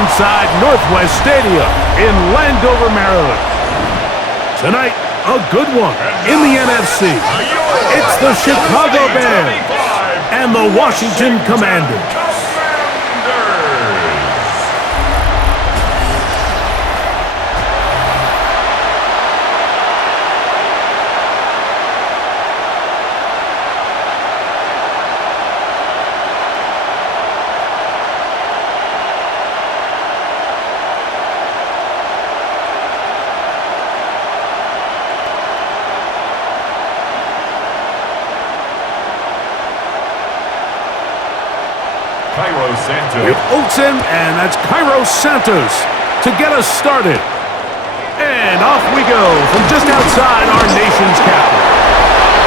inside Northwest Stadium in Landover, Maryland. Tonight, a good one in the NFC. It's the Chicago Bears and the Washington Commanders. With Olsen, and that's Cairo Santos to get us started. And off we go from just outside our nation's capital.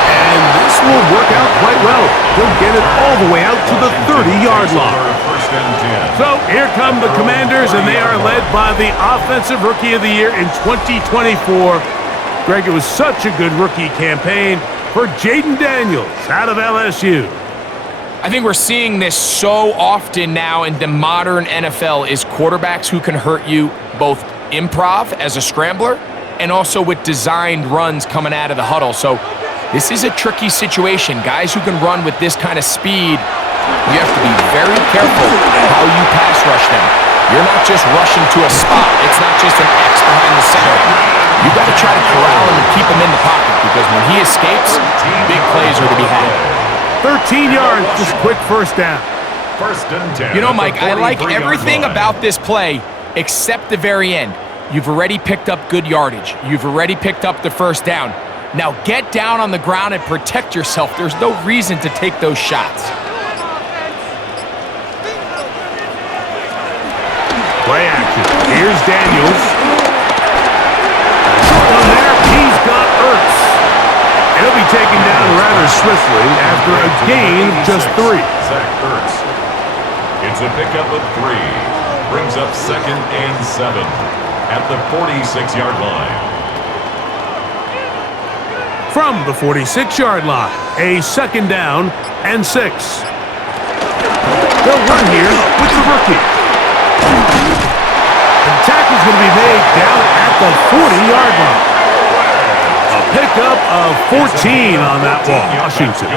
And this will work out quite well. He'll get it all the way out to the 30-yard line. So here come the Commanders, and they are led by the Offensive Rookie of the Year in 2024. Greg, it was such a good rookie campaign for Jaden Daniels out of LSU. I think we're seeing this so often now in the modern NFL is quarterbacks who can hurt you both improv as a scrambler and also with designed runs coming out of the huddle. So this is a tricky situation. Guys who can run with this kind of speed, you have to be very careful how you pass rush them. You're not just rushing to a spot. It's not just an X behind the center. You got to try to corral him and keep him in the pocket because when he escapes, big plays are to be had. 13 yards, just quick first down. First and 10. You know, Mike, I like everything about this play except the very end. You've already picked up good yardage. You've already picked up the first down. Now get down on the ground and protect yourself. There's no reason to take those shots. Play action. Here's Daniels. Short one there. He's got Ertz. He'll be taken down rather swiftly after a gain of just 3. Zach Ertz. It's a pickup of 3. Brings up 2nd and 7 at the 46-yard line. From the 46-yard line, a 2nd down and 6. They'll run here with the rookie. The tackle's going to be made down at the 40-yard line. Pickup of 14 on that Washington.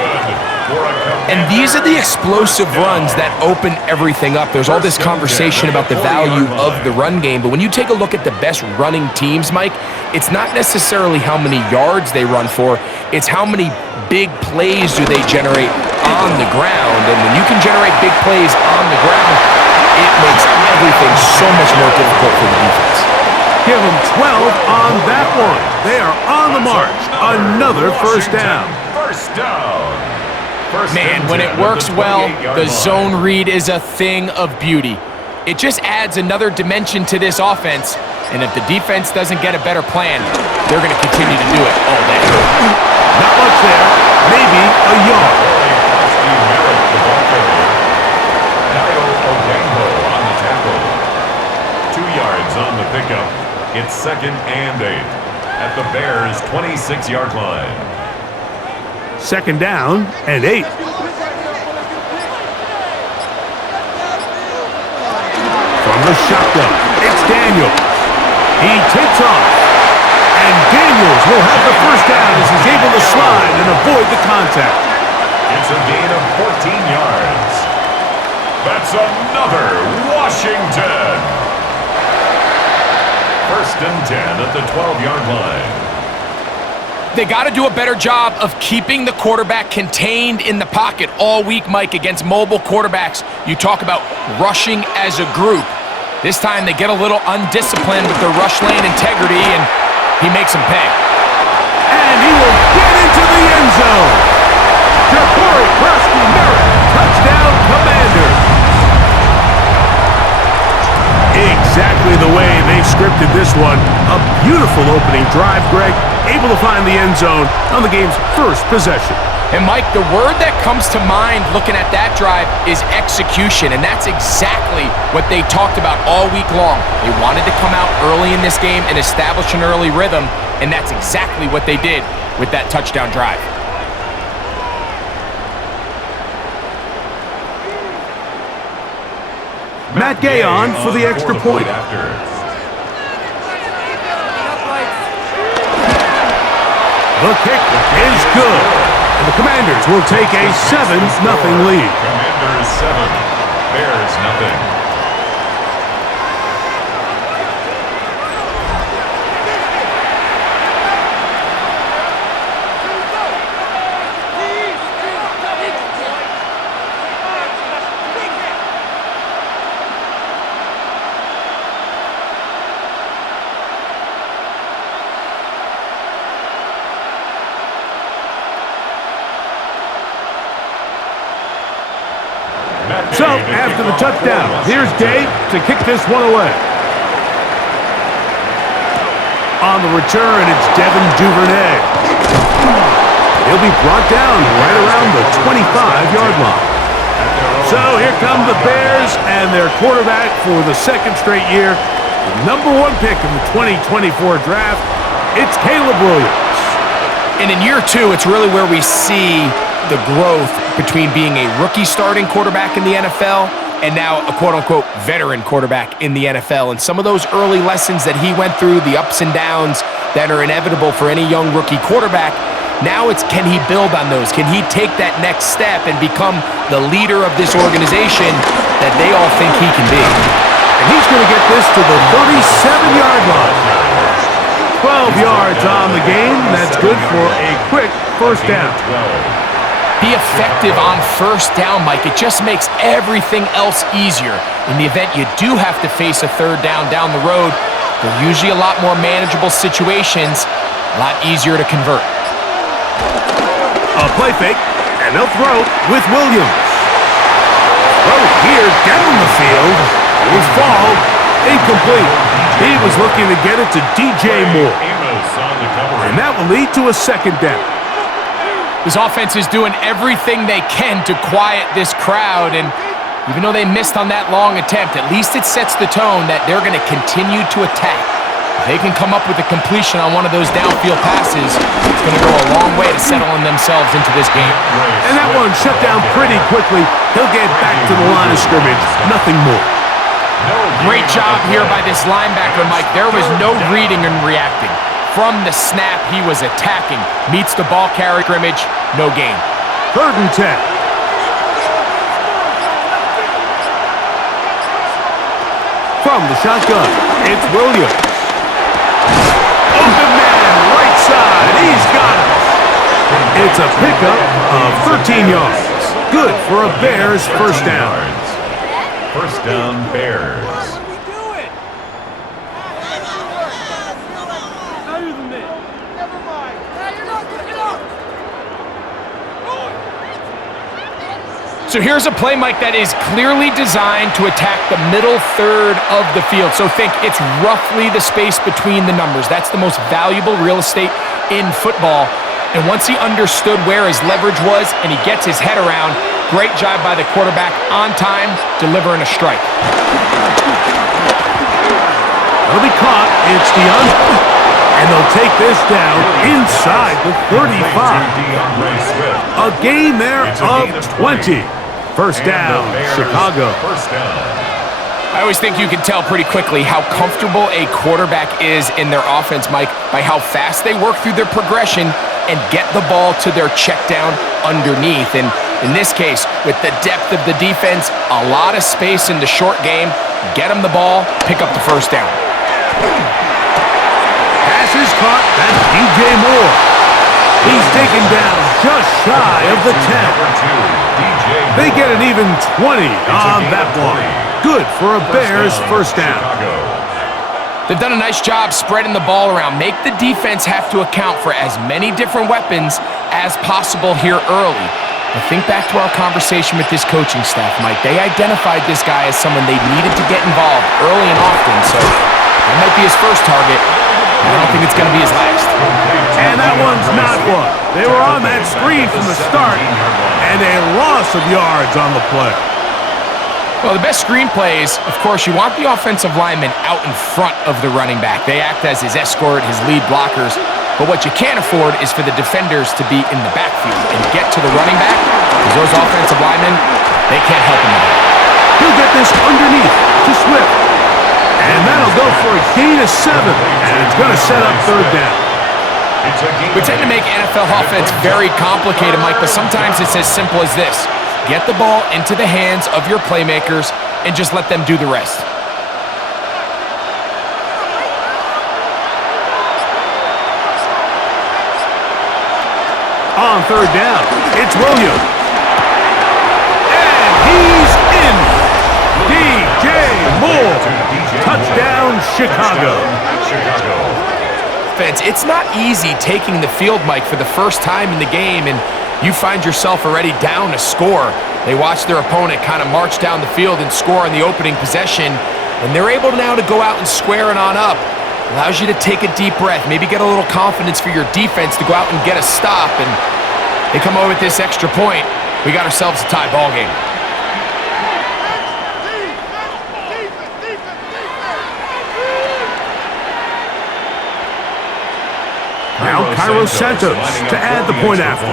And these are the explosive runs that open everything up. There's all this conversation about the value of the run game, but when you take a look at the best running teams, Mike, it's not necessarily how many yards they run for, it's how many big plays do they generate on the ground. And when you can generate big plays on the ground, it makes everything so much more difficult for the defense. Give them 12 on that one. They are on the march. Another first down. First down. Man, when it works well, the zone read is a thing of beauty. It just adds another dimension to this offense, and if the defense doesn't get a better plan, they're going to continue to do it all day. Not much there. Maybe a yard. 2 yards on the pickup. It's 2nd and 8 at the Bears' 26-yard line. 2nd down and 8. From the shotgun, it's Daniels. He takes off. And Daniels will have the first down as he's able to slide and avoid the contact. It's a gain of 14 yards. That's another Washington. First and 10 at the 12-yard line. They got to do a better job of keeping the quarterback contained in the pocket all week, Mike, against mobile quarterbacks. You talk about rushing as a group. This time they get a little undisciplined with their rush lane integrity, and he makes them pay. And he will get into the end zone. Jabari Merritt, touchdown Commander. Exactly the way they scripted this one. A beautiful opening drive, Greg. Able to find the end zone on the game's first possession. And Mike, the word that comes to mind looking at that drive is execution, and that's exactly what they talked about all week long. They wanted to come out early in this game and establish an early rhythm, and that's exactly what they did with that touchdown drive. Matt Gay on for the extra point. After. The kick is good. And the Commanders will take a 7-0 lead. Commanders 7, Bears nothing. So, after the touchdown, here's Gay to kick this one away. On the return, it's Devin Duvernay. He'll be brought down right around the 25-yard line. So, here come the Bears and their quarterback for the second straight year. The number 1 pick in the 2024 draft, it's Caleb Williams. And in year 2, it's really where we see the growth between being a rookie starting quarterback in the NFL and now a quote-unquote veteran quarterback in the NFL. And some of those early lessons that he went through, the ups and downs that are inevitable for any young rookie quarterback, now it's can he build on those? Can he take that next step and become the leader of this organization that they all think he can be? And he's going to get this to the 37-yard line. 12 yards on the game. That's good for a quick first down. Be effective on first down, Mike. It just makes everything else easier. In the event you do have to face a third down the road, they're usually a lot more manageable situations, a lot easier to convert. A play fake, and they'll throw with Williams. Throw here down the field. It was fall, incomplete. He was looking to get it to DJ Moore. And that will lead to a second down. This offense is doing everything they can to quiet this crowd, and even though they missed on that long attempt, at least it sets the tone that they're going to continue to attack. If they can come up with a completion on one of those downfield passes, it's going to go a long way to settling themselves into this game. And that one shut down pretty quickly. He'll get back to the line of scrimmage, nothing more. Great job here by this linebacker, Mike. There was no reading and reacting. From the snap, he was attacking. Meets the ball carrier scrimmage, no gain. 3rd and 10. From the shotgun, it's Williams. Open man, right side, he's got it. It's a pickup of 13 yards. Good for a Bears first down. First down, Bears. So here's a play, Mike, that is clearly designed to attack the middle third of the field. So think it's roughly the space between the numbers. That's the most valuable real estate in football. And once he understood where his leverage was and he gets his head around, great job by the quarterback on time, delivering a strike. It'll be caught. It's DeAndre. And they'll take this down inside the 35. A gain there of 20. First down, Chicago. First down. I always think you can tell pretty quickly how comfortable a quarterback is in their offense, Mike, by how fast they work through their progression and get the ball to their check down underneath. And in this case, with the depth of the defense, a lot of space in the short game, get them the ball, pick up the first down. Pass is caught. That's DJ Moore. He's taken down just shy of the 10. They get an even 20 on that one. Good for a Bears first down. They've done a nice job spreading the ball around. Make the defense have to account for as many different weapons as possible here early. But think back to our conversation with this coaching staff, Mike. They identified this guy as someone they needed to get involved early and often, so that might be his first target. I don't think it's going to be his last. And that one's not one. They were on that screen from the start, and a loss of yards on the play. Well, the best screen plays, of course, you want the offensive lineman out in front of the running back. They act as his escort, his lead blockers. But what you can't afford is for the defenders to be in the backfield and get to the running back, because those offensive linemen, they can't help him with it. He'll get this underneath to Swift. And that'll go for a gain of 7. And it's going to set up third down. We tend to make NFL offense very complicated, Mike, but sometimes it's as simple as this. Get the ball into the hands of your playmakers and just let them do the rest. On third down, it's Williams. And he's in. DJ Moore. Touchdown, Chicago. Fans, it's not easy taking the field, Mike, for the first time in the game, and you find yourself already down a score. They watch their opponent kind of march down the field and score on the opening possession, and they're able now to go out and square it on up. Allows you to take a deep breath, maybe get a little confidence for your defense to go out and get a stop, and they come over with this extra point. We got ourselves a tie ball game. Now Cairo Santos to add the point after.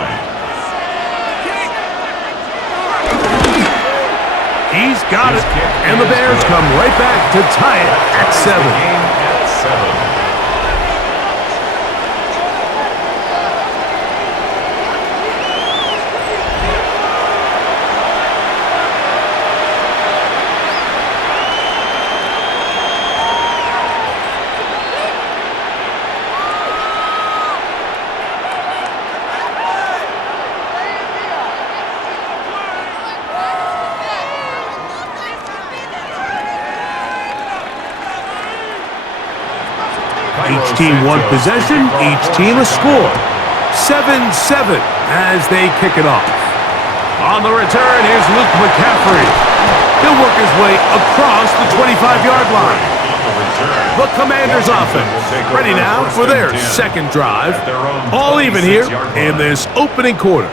He's got it, and the Bears come right back to tie it at 7. Each team one possession, each team a score. 7-7 as they kick it off. On the return, here's Luke McCaffrey. He'll work his way across the 25-yard line. The Commanders offense ready now for their second drive. All even here in this opening quarter.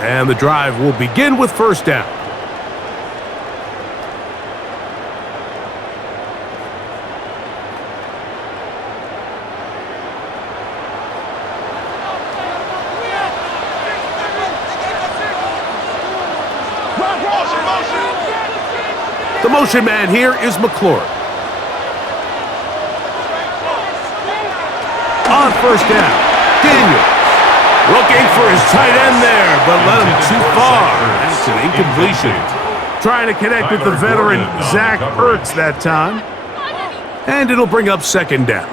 And the drive will begin with first down. The motion man here is McClure. On first down, Daniels. Looking for his tight end there, but let him too far. That's an incompletion. Trying to connect with the veteran Zach Ertz that time. And it'll bring up second down.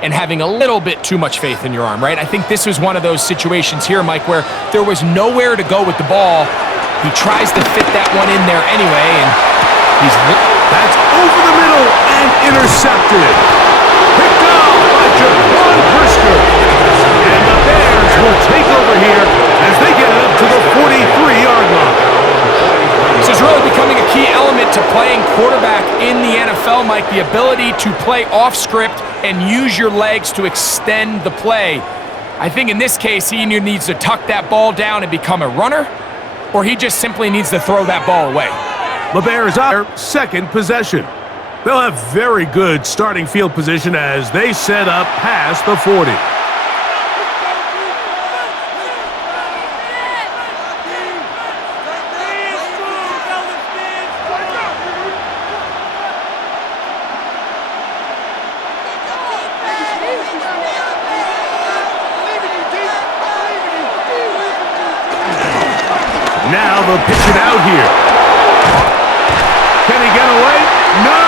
And having a little bit too much faith in your arm, right? I think this was one of those situations here, Mike, where there was nowhere to go with the ball. He tries to fit that one in there anyway, and that's over the middle and intercepted. Picked off by Jaquan Brisker. And the Bears will take over here as they get it up to the 43-yard line. This is really becoming a key element to playing quarterback in the NFL, Mike, the ability to play off script and use your legs to extend the play. I think in this case, he either needs to tuck that ball down and become a runner, or he just simply needs to throw that ball away. The Bears are second possession. They'll have very good starting field position as they set up past the 40. Now they'll pitch it out here. Can he get away? No!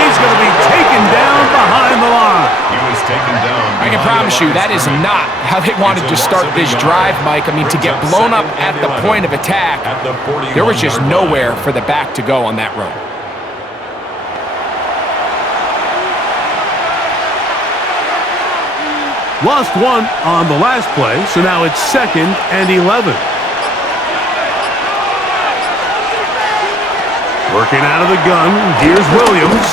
He's going to be taken down behind the line. He was taken down. I can promise you that is not how they wanted to start this drive, Mike. I mean, to get blown up at the point of attack, there was just nowhere for the back to go on that run. Lost one on the last play, so now it's 2nd and 11. Working out of the gun, here's Williams.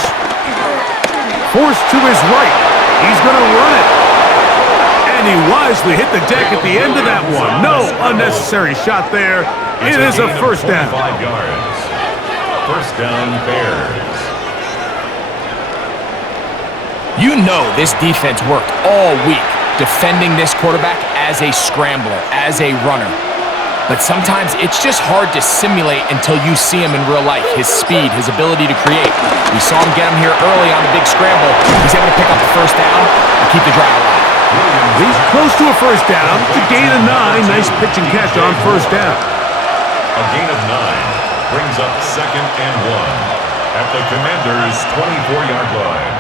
Forced to his right. He's going to run it. And he wisely hit the deck at the end of that one. No unnecessary shot there. It is a first down. 5 yards. First down, Bears. You know this defense worked all week defending this quarterback as a scrambler, as a runner. but sometimes it's just hard to simulate until you see him in real life. His speed, his ability to create. We saw him get him here early on the big scramble. He's able to pick up the first down and keep the drive alive. He's close to a first down. It's a gain of 9. Nice pitch and catch on first down. A gain of 9 brings up 2nd and 1 at the Commanders' 24-yard line.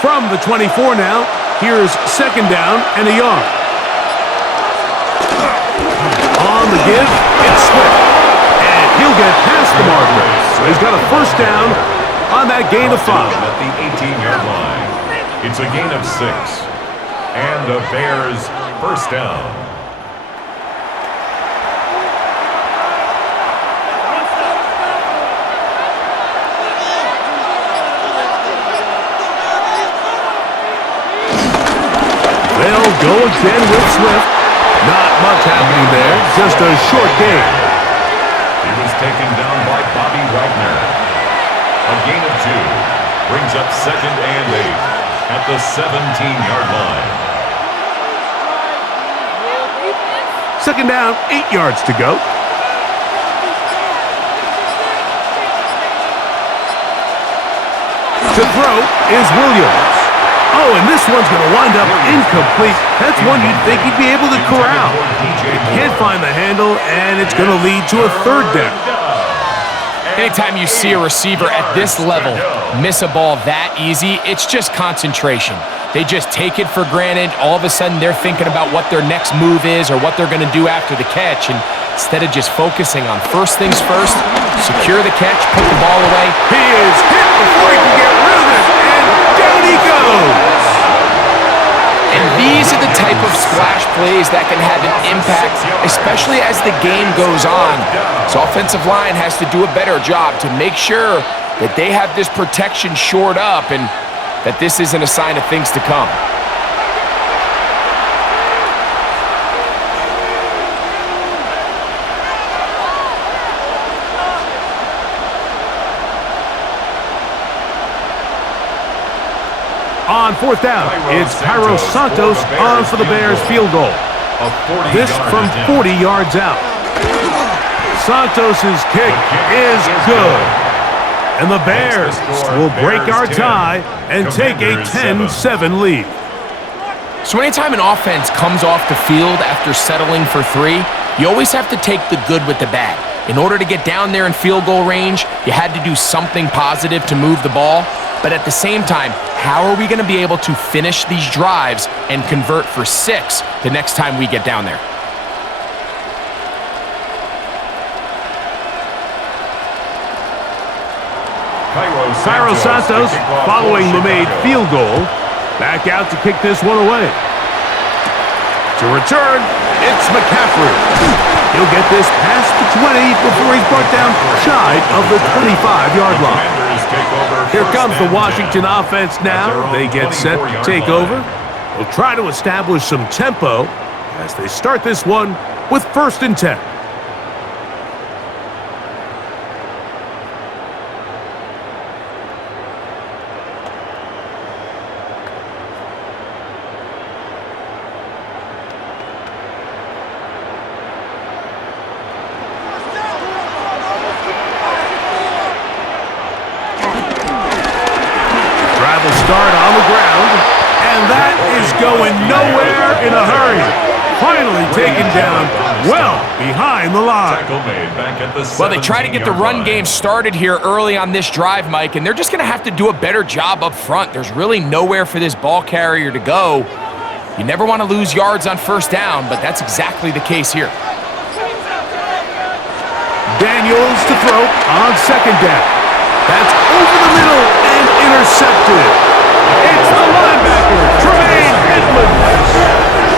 From the 24 now, here's 2nd down and a yard. On the give, it's Swift. And he'll get past the marker. So he's got a first down on that gain of 5. At the 18-yard line, it's a gain of 6. And the Bears' first down. They'll go again with Swift. Not much happening there, just a short gain. He was taken down by Bobby Wagner. A gain of 2 brings up 2nd and 8 at the 17-yard line. 2nd down, 8 yards to go. To throw is Williams. Oh, and this one's going to wind up incomplete. That's one you'd think he'd be able to corral. Can't find the handle, and it's going to lead to a 3rd down. Anytime you see a receiver at this level miss a ball that easy, it's just concentration. They just take it for granted. All of a sudden, they're thinking about what their next move is or what they're going to do after the catch. And instead of just focusing on first things first, secure the catch, put the ball away. He is hit before he can get rid of it, and down he goes. And these are the type of splash plays that can have an impact, especially as the game goes on. So offensive line has to do a better job to make sure that they have this protection shored up and that this isn't a sign of things to come. On 4th down, it's Cairo Santos on for the Bears field goal. This from 40 yards out. Santos' kick is good. And the Bears will break our tie and take a 10-7 lead. So anytime an offense comes off the field after settling for 3, you always have to take the good with the bad. In order to get down there in field goal range, you had to do something positive to move the ball. But at the same time, how are we going to be able to finish these drives and convert for 6 the next time we get down there? Cairo Santos, following the made field goal, back out to kick this one away. To return, it's McCaffrey. He'll get this past the 20 before he's brought down shy of the 25-yard line. Here comes the Washington offense now. They get set to take over. They'll try to establish some tempo as they start this one with 1st and 10. Start on the ground, and that is going nowhere in a hurry. Finally taken down well behind the line. Well, they try to get the run game started here early on this drive, Mike, and they're just going to have to do a better job up front. There's really nowhere for this ball carrier to go. You never want to lose yards on 1st down, but that's exactly the case here. Daniels to throw on 2nd down. That's over the middle and intercepted. It's the linebacker, Tremaine Edmonds.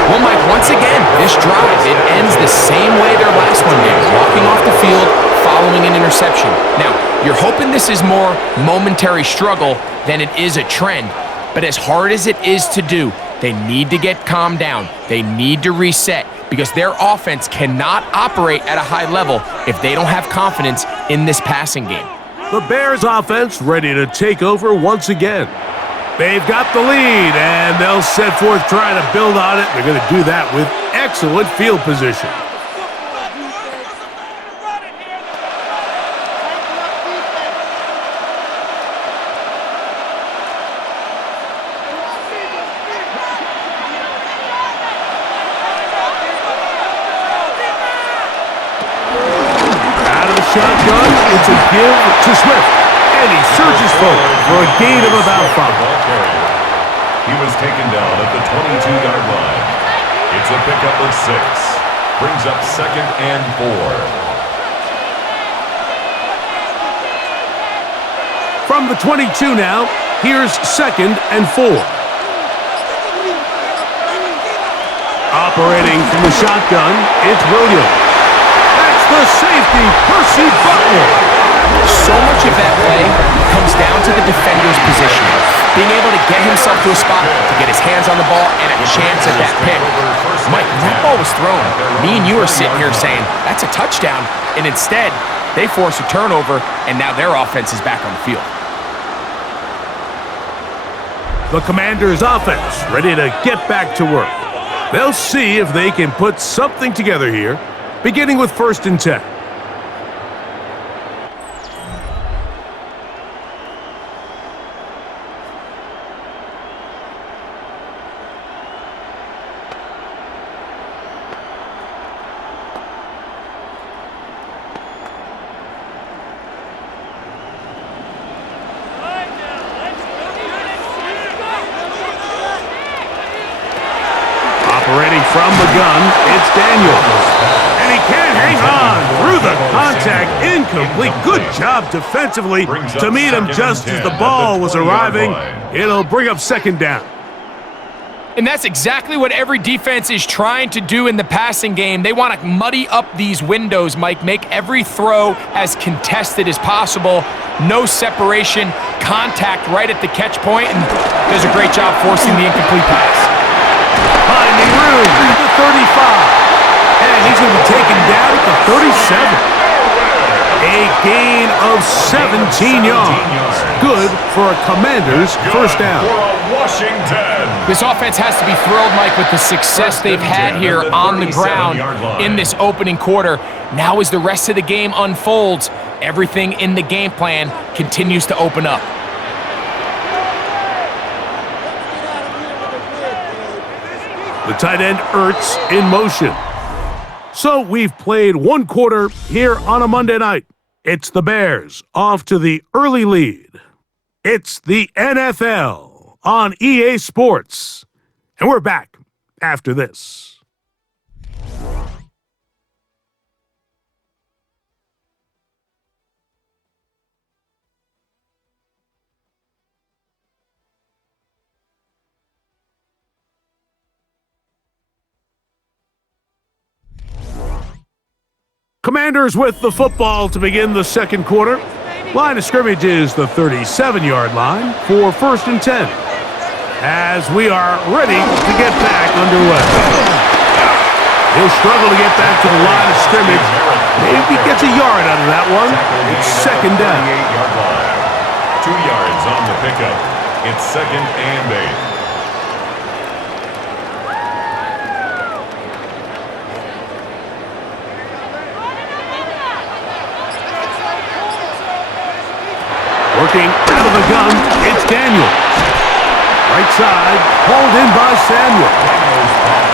Well, Mike, once again, this drive, it ends the same way their last one did, walking off the field following an interception. Now, you're hoping this is more momentary struggle than it is a trend, but as hard as it is to do, they need to get calmed down. They need to reset because their offense cannot operate at a high level if they don't have confidence in this passing game. The Bears offense ready to take over once again. They've got the lead, and they'll set forth trying to build on it. They're going to do that with excellent field position. Out of the shotgun, it's a give to Swift. And he surges forward for a gain of about 5. He was taken down at the 22-yard line. It's a pickup of 6. Brings up 2nd and 4. From the 22 now, here's 2nd and 4. Operating from the shotgun, it's Williams. That's the safety, Percy Butler. So much of that play comes down to the defender's positioning. Being able to get himself to a spot to get his hands on the ball and a chance at that pick. Mike, when that ball was thrown, me and you are sitting here saying, that's a touchdown. And instead, they force a turnover, and now their offense is back on the field. The Commanders' offense ready to get back to work. They'll see if they can put something together here, beginning with 1st and 10. Operating from the gun, it's Daniels. And he can't hang on through the contact. Incomplete. Good job defensively to meet him just as the ball was arriving. It'll bring up 2nd down. And that's exactly what every defense is trying to do in the passing game. They want to muddy up these windows, Mike, make every throw as contested as possible. No separation, contact right at the catch point, and does a great job forcing the incomplete pass. Finding room to the 35. And he's going to be taken down at the 37. A gain of 17 yards. Good for a Commander's first down. This offense has to be thrilled, Mike, with the success they've had here on the ground in this opening quarter. Now as the rest of the game unfolds, everything in the game plan continues to open up. The tight end Ertz in motion. So we've played 1 quarter here on a Monday night. It's the Bears off to the early lead. It's the NFL on EA Sports. And we're back after this. Commanders with the football to begin the 2nd quarter. Line of scrimmage is the 37-yard line for 1st and 10. As we are ready to get back underway. He'll struggle to get back to the line of scrimmage. Maybe gets a yard out of that one. It's 2nd down. 2 yards on the pickup. It's 2nd and 8. Working out of the gun, it's Daniels. Right side, hauled in by Samuel.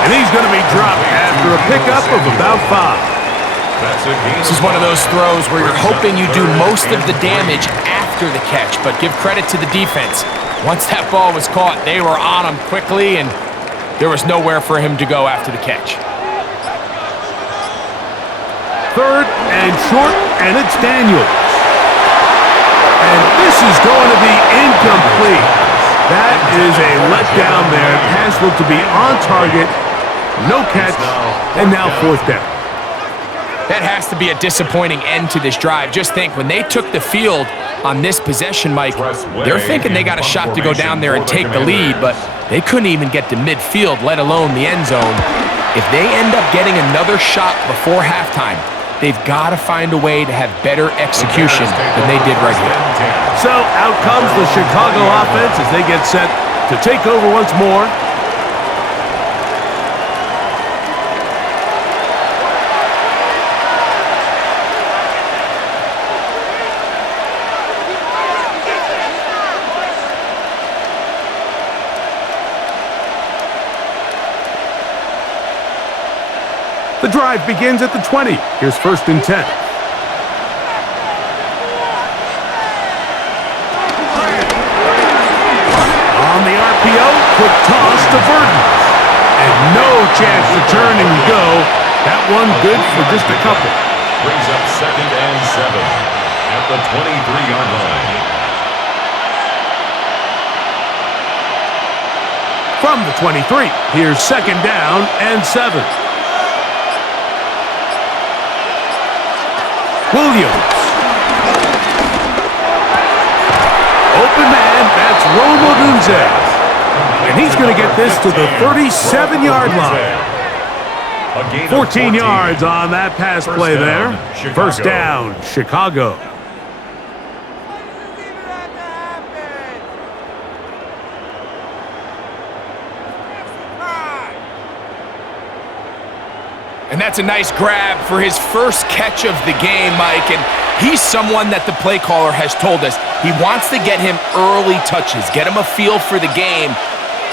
And he's going to be dropped after a pickup of about 5. This is one of those throws where you're hoping you do most of the damage after the catch, but give credit to the defense. Once that ball was caught, they were on him quickly, and there was nowhere for him to go after the catch. 3rd and short, and it's Daniels. And this is going to be incomplete. That is a letdown there. Pass looked to be on target. No catch. And now 4th down. That has to be a disappointing end to this drive. Just think, when they took the field on this possession, Mike, they're thinking they got a shot to go down there and take the lead, but they couldn't even get to midfield, let alone the end zone. If they end up getting another shot before halftime, they've got to find a way to have better execution than they did right here. So out comes the Chicago offense as they get set to take over once more. The drive begins at the 20. Here's 1st and 10. On the RPO, quick toss to Burton. And no chance to turn and go. That one good for just a couple. Brings up 2nd and 7 at the 23-yard line. From the 23, here's 2nd down and 7. Williams. Open man, that's Romo Dunzez. And he's going to get this to the 37-yard line. 14 yards on that pass play there. First down, Chicago. And that's a nice grab for his first catch of the game, Mike. And he's someone that the play caller has told us he wants to get him early touches, get him a feel for the game.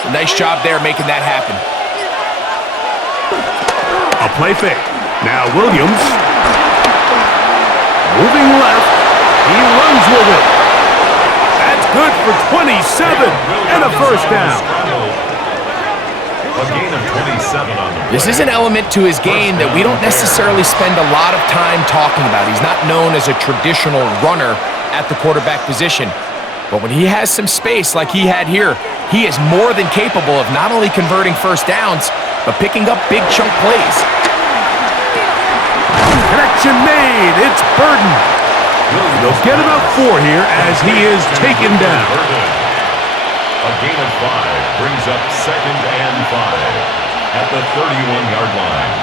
A nice job there making that happen. A play fake. Now Williams. Moving left. He runs with it. That's good for 27 and a first down. A gain of 27 on the play. This is an element to his game that we don't necessarily spend a lot of time talking about. He's not known as a traditional runner at the quarterback position. But when he has some space like he had here, he is more than capable of not only converting first downs, but picking up big chunk plays. Connection made. It's Burton. They'll get about 4 here as he is taken down. A gain of 5 brings up 2nd and 5 at the 31-yard line.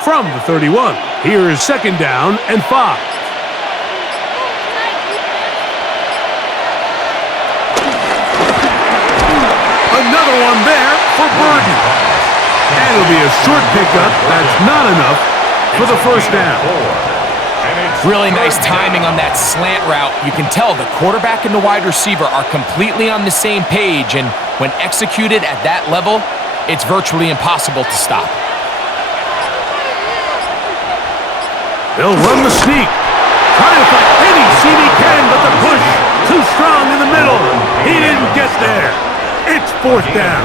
From the 31, here is 2nd down and 5. Another one there for Burton. And it'll be a short pickup. That's not enough for the first down. Really nice timing on that slant route. You can tell the quarterback and the wide receiver are completely on the same page, and when executed at that level, it's virtually impossible to stop. They'll run the sneak. Trying to find any seam he can, but the push too strong in the middle. He didn't get there. It's 4th down.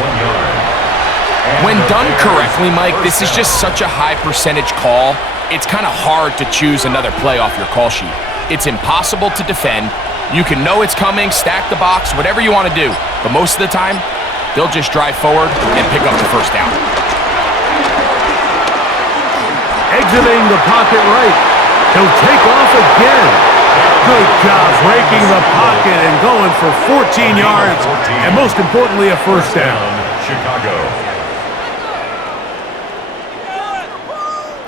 When done correctly, Mike, this is just such a high percentage call. It's kind of hard to choose another play off your call sheet. It's impossible to defend. You can know it's coming, stack the box, whatever you want to do. But most of the time, they'll just drive forward and pick up the first down. Exiting the pocket right. He'll take off again. Good job breaking the pocket and going for 14 yards. And most importantly, a first down. Chicago.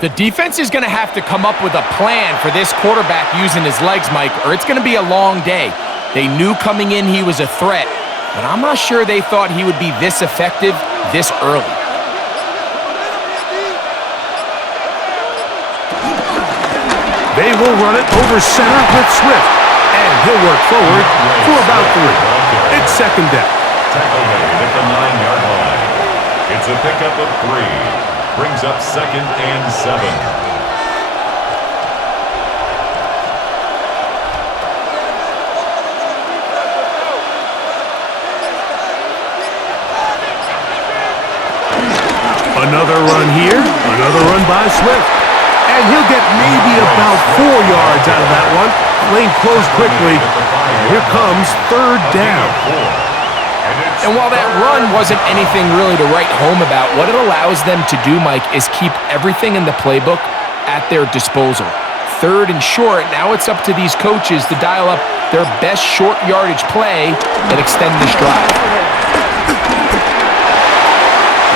The defense is going to have to come up with a plan for this quarterback using his legs, Mike, or it's going to be a long day. They knew coming in he was a threat, but I'm not sure they thought he would be this effective this early. They will run it over center with Swift, and he'll work forward for about 3. It's 2nd down. Tackle made at the 9-yard line. It's a pickup of 3. Brings up 2nd and 7. Another run here, another run by Swift. And he'll get maybe about 4 yards out of that one. Lane closed quickly. Here comes 3rd down. And while that run wasn't anything really to write home about, what it allows them to do, Mike, is keep everything in the playbook at their disposal. 3rd and short, now it's up to these coaches to dial up their best short yardage play and extend this drive.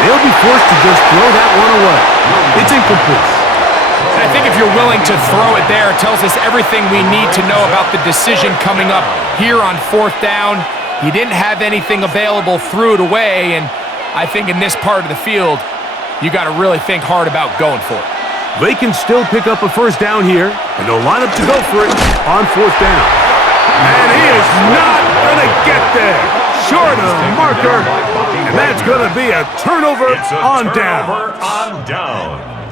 He'll be forced to just throw that one away. It's incomplete. And I think if you're willing to throw it there, it tells us everything we need to know about the decision coming up here on 4th down. He didn't have anything available, threw it away, and I think in this part of the field, you got to really think hard about going for it. They can still pick up a 1st down here, and they'll line up to go for it on 4th down. And he is not going to get there. Short of the marker, and that's going to be a turnover on down.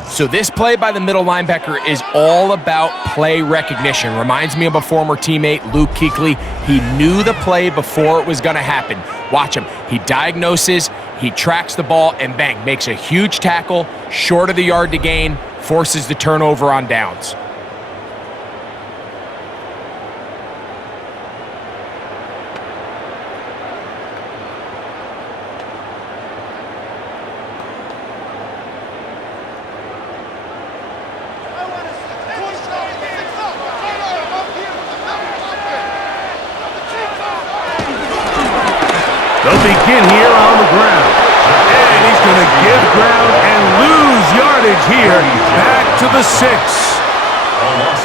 So this play by the middle linebacker is all about play recognition. Reminds me of a former teammate, Luke Kuechly. He knew the play before it was going to happen. Watch him. He diagnoses, he tracks the ball, and bang, makes a huge tackle, short of the yard to gain, forces the turnover on downs. They'll begin here on the ground. And he's going to give ground and lose yardage here. Back to the 6.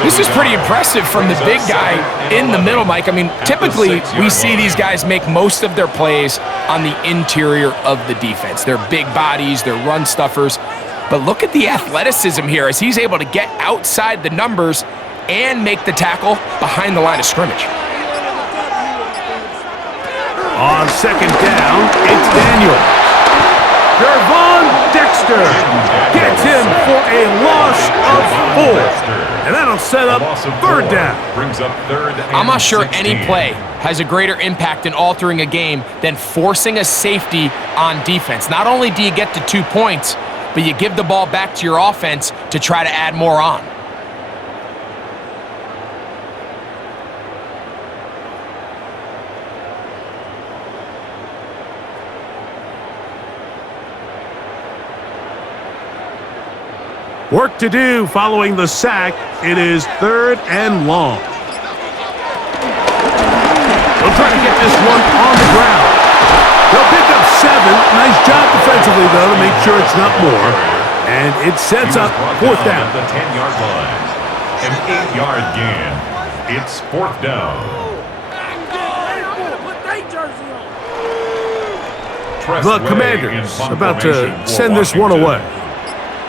This is pretty impressive from the big guy in the middle, Mike. I mean, typically we see these guys make most of their plays on the interior of the defense. They're big bodies, they're run stuffers. But look at the athleticism here as he's able to get outside the numbers and make the tackle behind the line of scrimmage. On 2nd down, it's Daniel. Gervon Dexter gets him for a loss of 4. And that'll set up 3rd down. I'm not sure any play has a greater impact in altering a game than forcing a safety on defense. Not only do you get to 2 points, but you give the ball back to your offense to try to add more on. Work to do following the sack. It is 3rd and long. They'll try to get this one on the ground. They'll pick up 7. Nice job defensively, though, to make sure it's not more. And it sets up 4th down. The 10-yard line. An 8-yard gain. It's 4th down. The Commanders about to send this one away,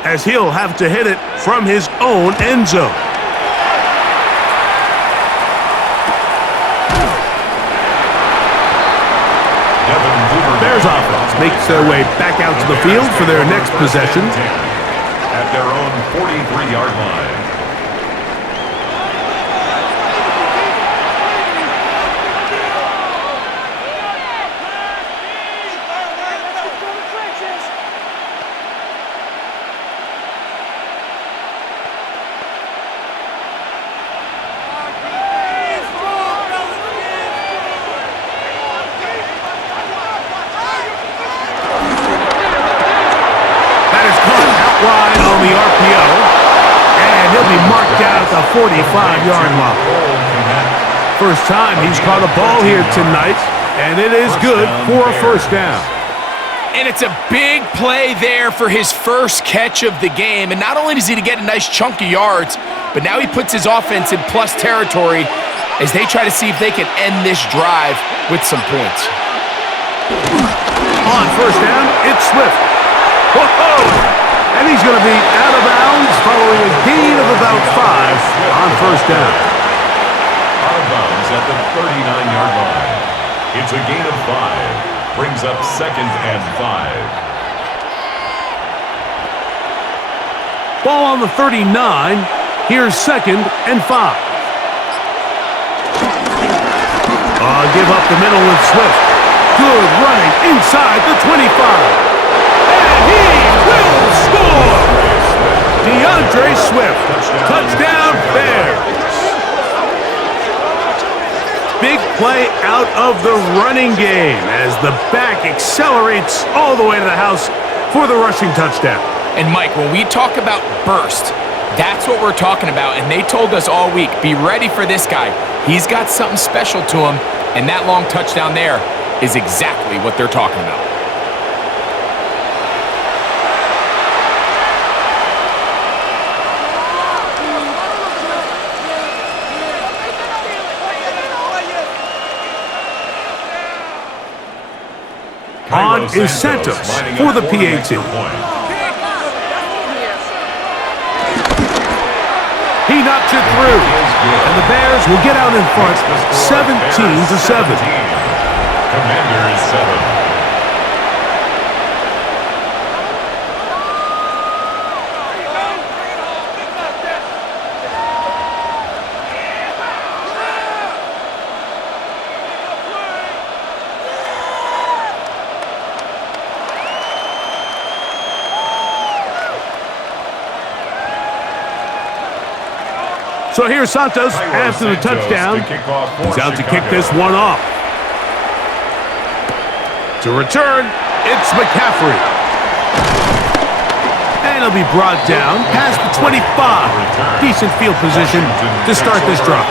as he'll have to hit it from his own end zone. Bears offense makes their way back out to the field for their next possession. At their own 43-yard line. Wide on the RPO, and he'll be marked down at the 45-yard line. First time he's caught a ball here tonight, and it is good for a 1st down. And it's a big play there for his first catch of the game. And not only does he get a nice chunk of yards, but now he puts his offense in plus territory as they try to see if they can end this drive with some points. On 1st down, it's Swift. Whoa! And he's going to be out of bounds following a gain of about 5 on 1st down. Out of bounds at the 39-yard line. It's a gain of 5. Brings up 2nd and 5. Ball on the 39. Here's 2nd and 5. Give up the middle with Swift. Good running inside the 25. And he will score! DeAndre Swift, touchdown Bears. Big play out of the running game as the back accelerates all the way to the house for the rushing touchdown. And Mike, when we talk about burst, that's what we're talking about. And they told us all week, be ready for this guy. He's got something special to him, and that long touchdown there is exactly what they're talking about. On is Santos for the PAT. He knocks it through, and the Bears will get out in front 17-7. Commanders 7. So here's Santos after the touchdown. He's out to kick this one off. To return, it's McCaffrey. And he'll be brought down past the 25. Decent field position to start this drive.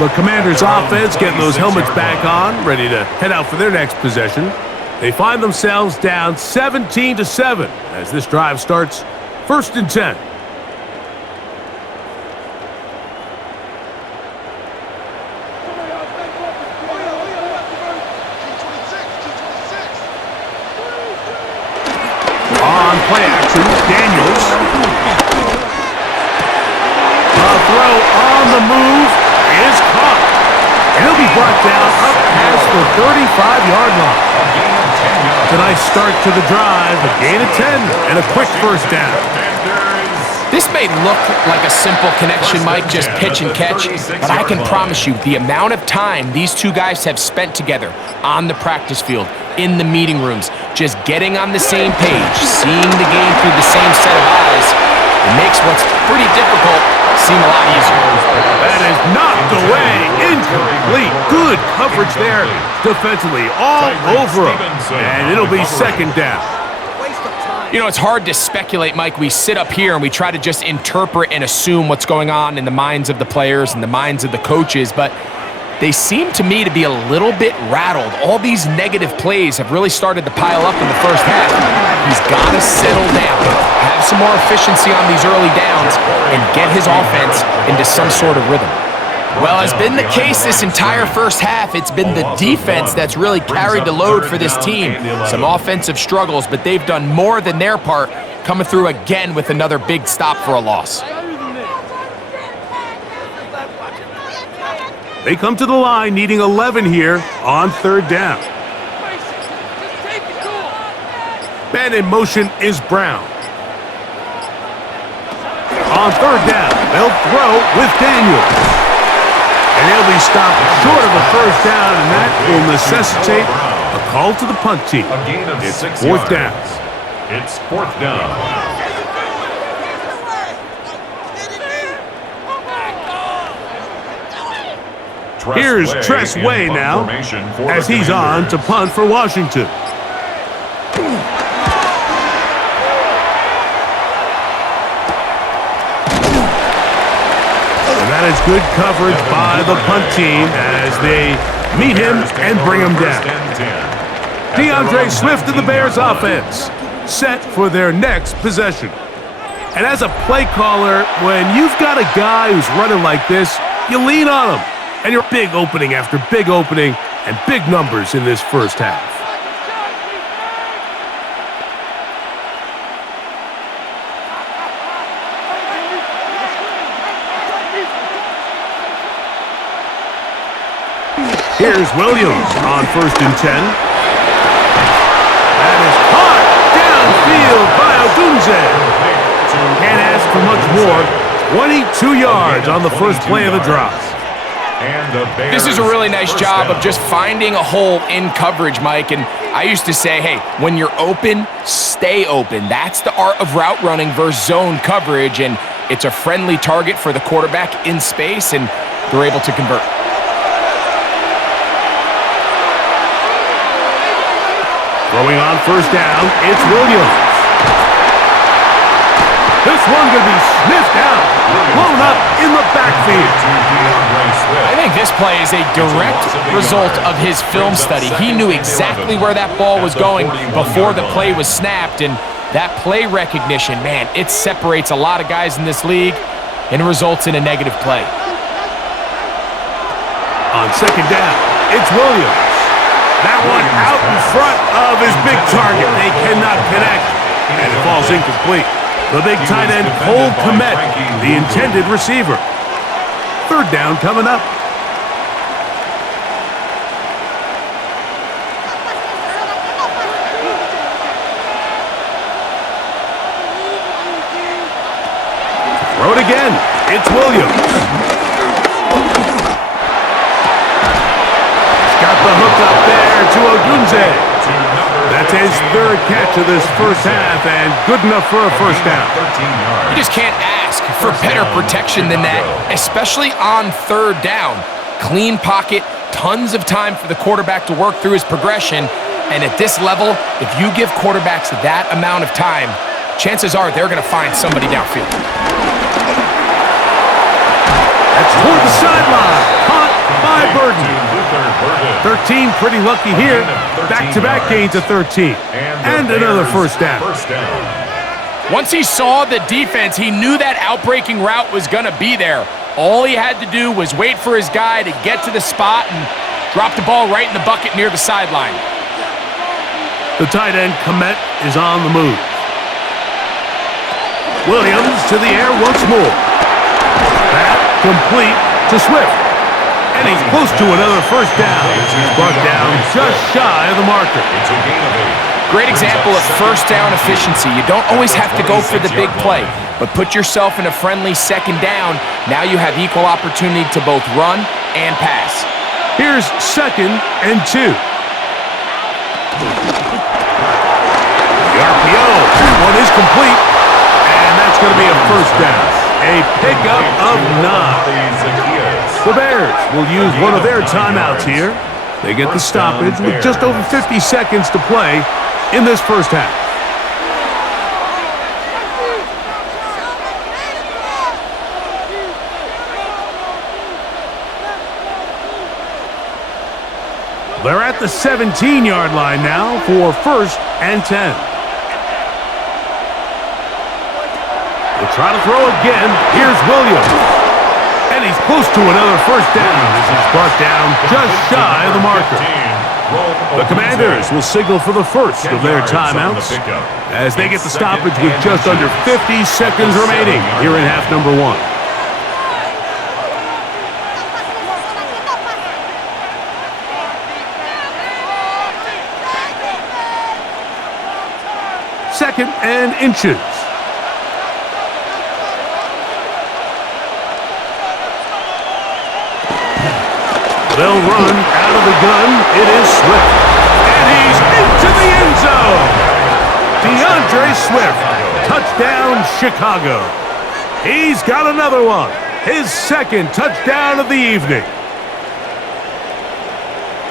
The Commanders' offense getting those helmets back on, ready to head out for their next possession. They find themselves down 17-7 as this drive starts 1st and 10. On play action, Daniels. A throw on the move is caught. And he'll be brought down up past the 35-yard line. It's a nice start to the drive, a gain of 10, and a quick first down. This may look like a simple connection, Mike, just pitch and catch, but I can promise you the amount of time these two guys have spent together on the practice field, in the meeting rooms, just getting on the same page, seeing the game through the same set of eyes, it makes what's pretty difficult seem a lot easier. That is knocked away, incomplete. Good coverage there defensively, all over him, and it'll be 2nd down. You know, it's hard to speculate, Mike. We sit up here and we try to just interpret and assume what's going on in the minds of the players and the minds of the coaches, but they seem to me to be a little bit rattled. All these negative plays have really started to pile up in the first half. He's got to settle down, have some more efficiency on these early downs, and get his offense into some sort of rhythm. Well, as been the case this entire first half, it's been the defense that's really carried the load for this team. Some offensive struggles, but they've done more than their part, coming through again with another big stop for a loss. They come to the line needing 11 here on 3rd down. Man in motion is Brown. On 3rd down, they'll throw with Daniels. And they'll be stopped short of a first down, and that will necessitate a call to the punt team. It's 4th down. It's 4th down. Here's Tress Way now, as he's on to punt for Washington. And that is good coverage by the punt team as they meet him and bring him down. DeAndre Swift and the Bears offense set for their next possession. And as a play caller, when you've got a guy who's running like this, you lean on him. And you're big opening after big opening and big numbers in this first half. Here's Williams on 1st and 10. That is caught downfield by Odunze. Can't ask for much more. 22 yards on the first play of the drive. This is a really nice job of just finding a hole in coverage, Mike. And I used to say, hey, when you're open, stay open. That's the art of route running versus zone coverage. And it's a friendly target for the quarterback in space, and they're able to convert. Throwing on 1st down, it's Williams. This one going to be sniffed out, blown up in the backfield. I think this play is a direct result of his film study. He knew exactly where that ball was going before the play was snapped, and that play recognition, man, it separates a lot of guys in this league and results in a negative play. On 2nd down, it's Williams. That one out in front of his big target. They cannot connect, and it falls incomplete. The big tight end, Cole Kmet, the intended receiver. Third down coming up. Throw it again. It's Williams. He's got the hook up there to Ogunze. That's his third catch of this first half, and good enough for a first down. You just can't ask for better protection than that, especially on third down. Clean pocket, tons of time for the quarterback to work through his progression, and at this level, if you give quarterbacks that amount of time, chances are they're going to find somebody downfield. That's toward the sideline. Caught by Burden. 13 pretty lucky here. Back-to-back gains of 13. And another first down. Once he saw the defense, he knew that outbreaking route was going to be there. All he had to do was wait for his guy to get to the spot and drop the ball right in the bucket near the sideline. The tight end, Kmet, is on the move. Williams to the air once more. That complete to Swift. And he's close to another first down. He's brought down just shy of the marker. It's a gain of 8. Great example of first down efficiency. You don't always have to go for the big play, but put yourself in a friendly second down. Now you have equal opportunity to both run and pass. Here's 2nd and 2. The RPO. One is complete. And that's going to be a first down. A pickup of 9. The Bears will use one of their timeouts here. They get the stoppage with just over 50 seconds to play in this first half. They're at the 17-yard line now for 1st and 10. They'll try to throw again. Here's Williams. And he's close to another first down as he's brought down just shy of the marker. The Commanders will signal for the first of their timeouts as they get the stoppage with just under 50 seconds remaining here in half number 1. Second and inches. They'll run out of the gun. It is Swift. And he's into the end zone. DeAndre Swift. Touchdown, Chicago. He's got another one. His 2nd touchdown of the evening.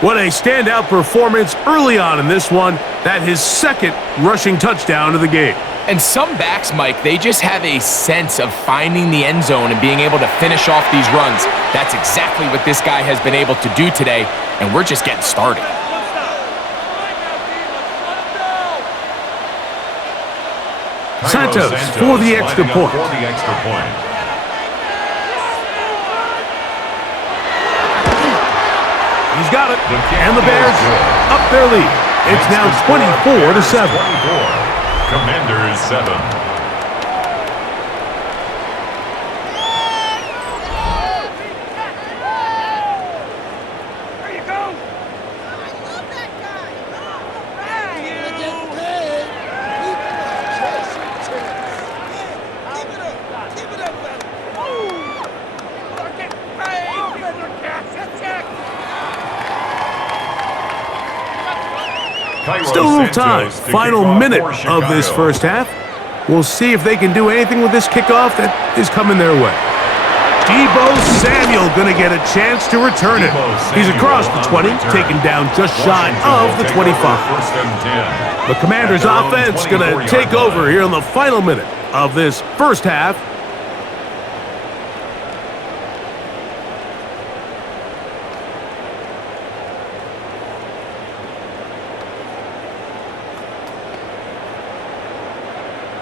What a standout performance early on in this one. That his 2nd rushing touchdown of the game. And some backs, Mike, they just have a sense of finding the end zone and being able to finish off these runs. That's exactly what this guy has been able to do today, and we're just getting started. Santos for the extra point. He's got it, and the Bears up their lead. It's now 24-7. Commanders 7. Still a little time. Final minute of this first half. We'll see if they can do anything with this kickoff that is coming their way. Deebo Samuel going to get a chance to return it. He's across the 20, taken down just shy of the 25. The Commanders' offense going to take over here in the final minute of this first half.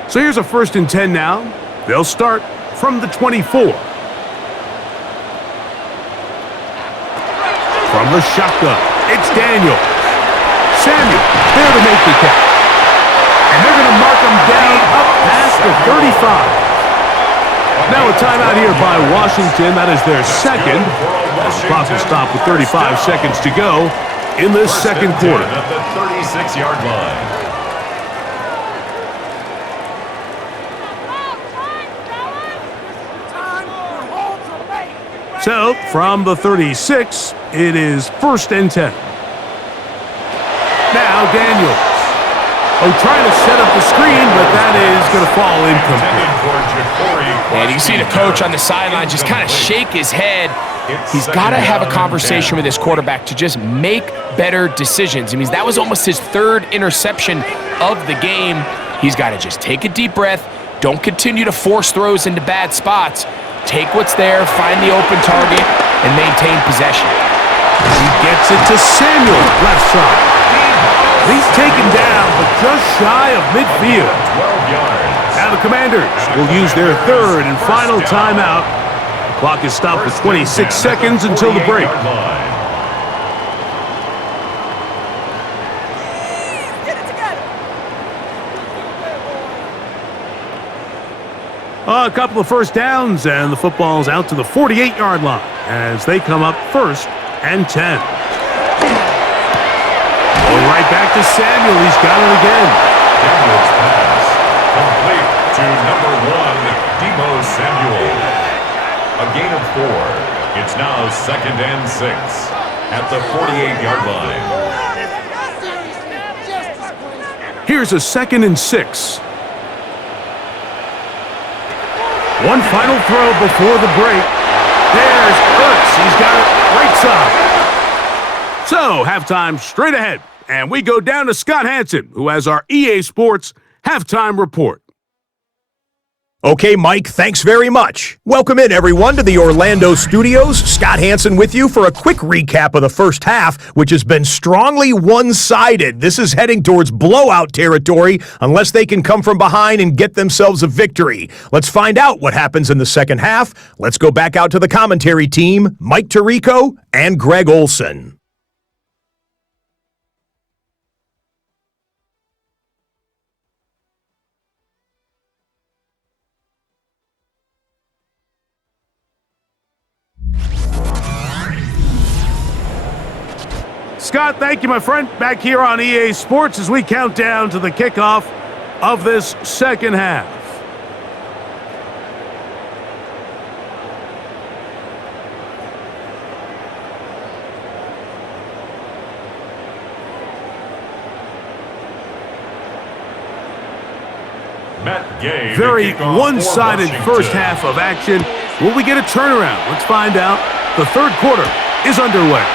So here's a 1st and 10 now. They'll start from the 24. From the shotgun, it's Daniel. Samuel there to make the catch. And they're going to mark him down up past the 35. Now a timeout here by Washington. That is their second. As the clock will stop with 35 seconds to go in this second quarter. At the 36-yard line. So, from the 36, it is 1st and 10. Now Daniels. Trying to set up the screen, but that is going to fall incomplete. And you see the coach on the sideline just kind of shake his head. He's got to have a conversation with his quarterback to just make better decisions. I mean, that was almost his 3rd interception of the game. He's got to just take a deep breath. Don't continue to force throws into bad spots. Take what's there, find the open target, and maintain possession. He gets it to Samuel, left side. He's taken down, but just shy of midfield. 12 yards. Now the Commanders will use their 3rd and final timeout. The clock is stopped with 26 seconds until the break. A couple of first downs, and the football's out to the 48-yard line as they come up 1st and 10. Going right back to Samuel. He's got it again. Samuel's pass complete to number 1, Deebo Samuel. A gain of 4. It's now 2nd and 6 at the 48-yard line. Here's a 2nd and 6. One final throw before the break. There's Ertz. He's got it right side. So, halftime straight ahead. And we go down to Scott Hansen, who has our EA Sports halftime report. Okay, Mike, thanks very much. Welcome in, everyone, to the Orlando studios. Scott Hansen with you for a quick recap of the first half, which has been strongly one-sided. This is heading towards blowout territory unless they can come from behind and get themselves a victory. Let's find out what happens in the second half. Let's go back out to the commentary team, Mike Tirico and Greg Olson. Scott, thank you, my friend. Back here on EA Sports as we count down to the kickoff of this second half. Very one-sided first half of action. Will we get a turnaround? Let's find out. The third quarter is underway.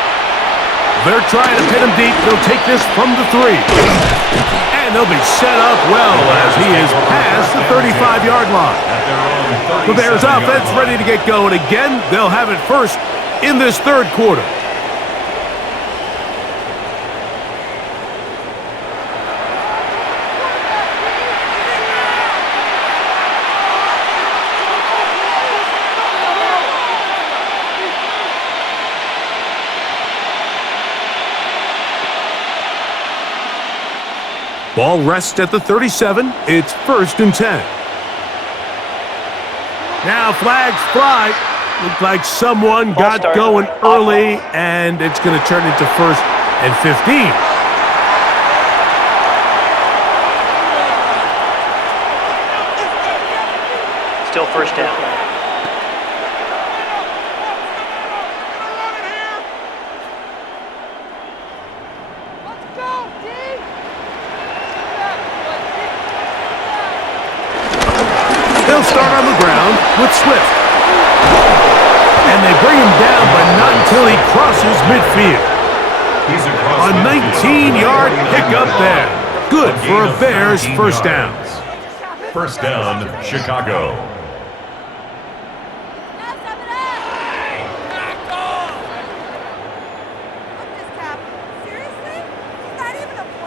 They're trying to pin him deep. They'll take this from the 3. And they'll be set up well as he is past the 35-yard line. The Bears offense ready to get going again. They'll have it first in this third quarter. Ball rests at the 37. It's 1st and 10. Now flags fly. Looked like someone got going early, and it's going to turn into 1st and 15. Still 1st down. They'll start on the ground with Swift. And they bring him down, but not until he crosses midfield. A 19-yard pickup there. Good for a Bears first down. First down, Chicago.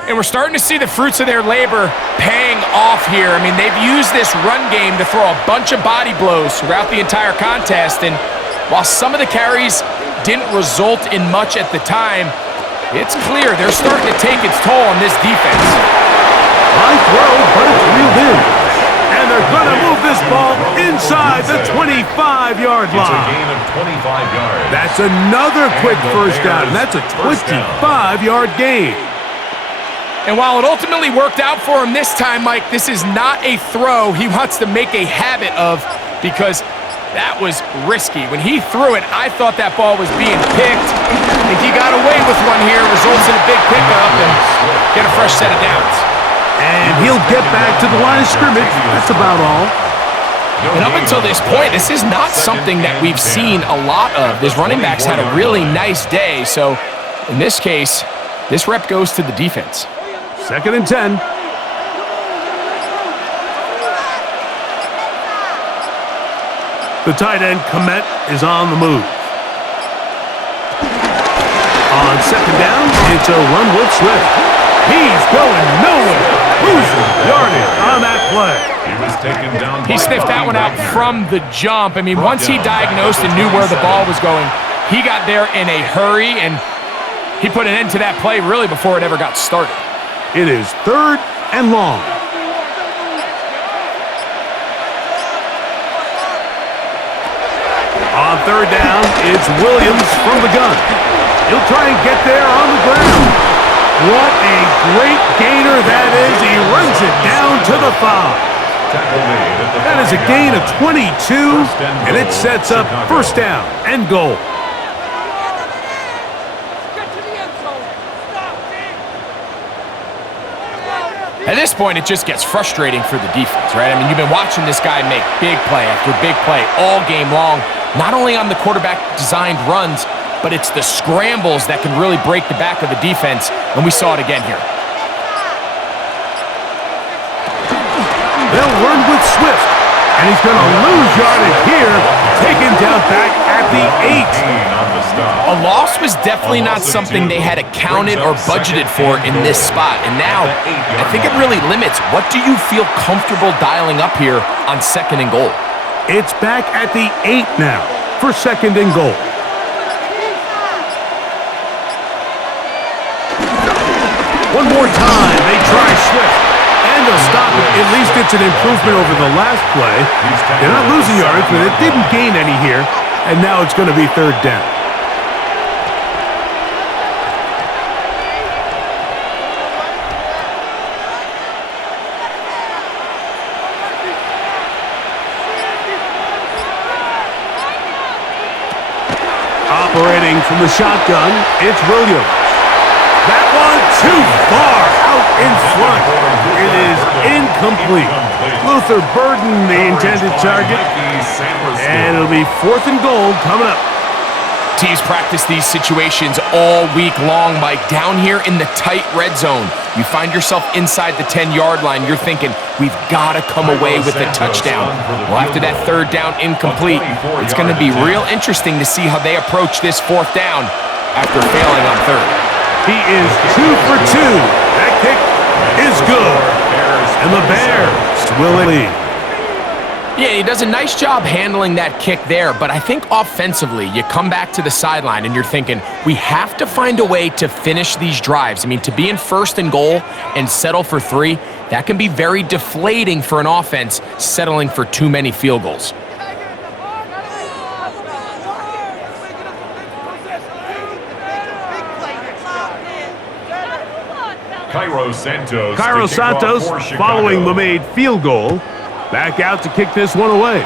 And we're starting to see the fruits of their labor paying off here. I mean, they've used this run game to throw a bunch of body blows throughout the entire contest. And while some of the carries didn't result in much at the time, It's clear they're starting to take its toll on this defense. High throw, but it's reeled in. And they're going to move this ball inside the 25-yard It's a line. gain of 25 yards. That's another quick first down, and that's a 25-yard gain. And while it ultimately worked out for him this time, Mike, this is not a throw he wants to make a habit of, because that was risky. When he threw it, I thought that ball was being picked. I think he got away with one here, results in a big pickup, and get a fresh set of downs. And he'll get back to the line of scrimmage. That's about all. And up until this point, this is not something that we've seen a lot of. This running back's had a really nice day, so in this case, this rep goes to the defense. 2nd and 10. The tight end, Komet, is on the move. On 2nd down, it's a run with Swift. He's going nowhere. Losing yardage on that play. He was taken down. He sniffed that one out from the jump. I mean, once he diagnosed and knew where the ball was going, he got there in a hurry, and he put an end to that play really before it ever got started. It is 3rd and long. On 3rd down, it's Williams from the gun. He'll try and get there on the ground. What a great gainer that is. He runs it down to the 5. That is a gain of 22, and it sets up 1st down and goal. At this point, it just gets frustrating for the defense, right? I mean, you've been watching this guy make big play after big play all game long, not only on the quarterback-designed runs, but it's the scrambles that can really break the back of the defense, and we saw it again here. They'll run with Swift, and he's going to lose yardage here, taken down back at the 8. A loss was definitely not something they had accounted or budgeted for in this spot, and now I think it really limits what do you feel comfortable dialing up here on 2nd and goal. It's back at the 8 now for 2nd and goal. One more time, they try Swift, and they'll stop it. At least it's an improvement over the last play. They're not losing yards, but it didn't gain any here, and now it's going to be 3rd down. Operating from the shotgun, it's Williams. That one too far out in front. It is incomplete. Luther Burden, the intended target. And it'll be 4th and goal coming up. Teams practice these situations all week long, Mike. Down here in the tight red zone, you find yourself inside the 10-yard line. You're thinking, we've got to come away with a touchdown. Well, after that 3rd down incomplete, it's going to be real interesting to see how they approach this 4th down after failing on 3rd. He is 2 for 2. That kick is good. And the Bears will lead. Yeah, he does a nice job handling that kick there, but I think offensively, you come back to the sideline and you're thinking, we have to find a way to finish these drives. I mean, to be in 1st and goal and settle for 3, that can be very deflating for an offense settling for too many field goals. Cairo Santos. Cairo Santos, following the made field goal, back out to kick this one away.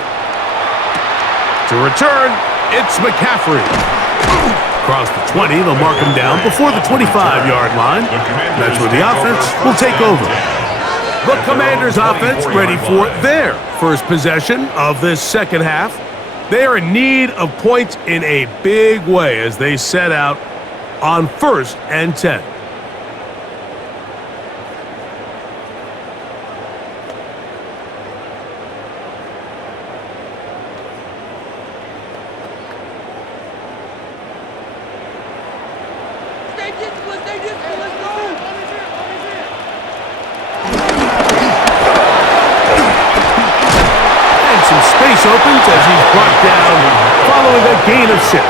To return, it's McCaffrey. Across the 20, they'll mark him down before the 25-yard line. That's where the offense will take over. The Commanders' offense ready for their first possession of this 2nd half. They are in need of points in a big way as they set out on 1st and 10. Opens as he's brought down following a gain of 6.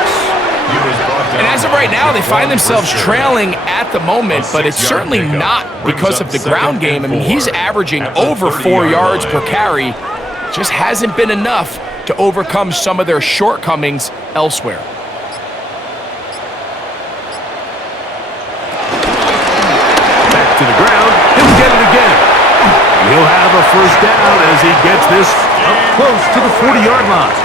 And as of right now, they find themselves trailing at the moment, but it's certainly not because of the ground game. I mean, he's averaging over 4 yards per carry. Just hasn't been enough to overcome some of their shortcomings elsewhere. Back to the ground. He'll get it again. He'll have a first down as he gets this up close to the 40-yard line.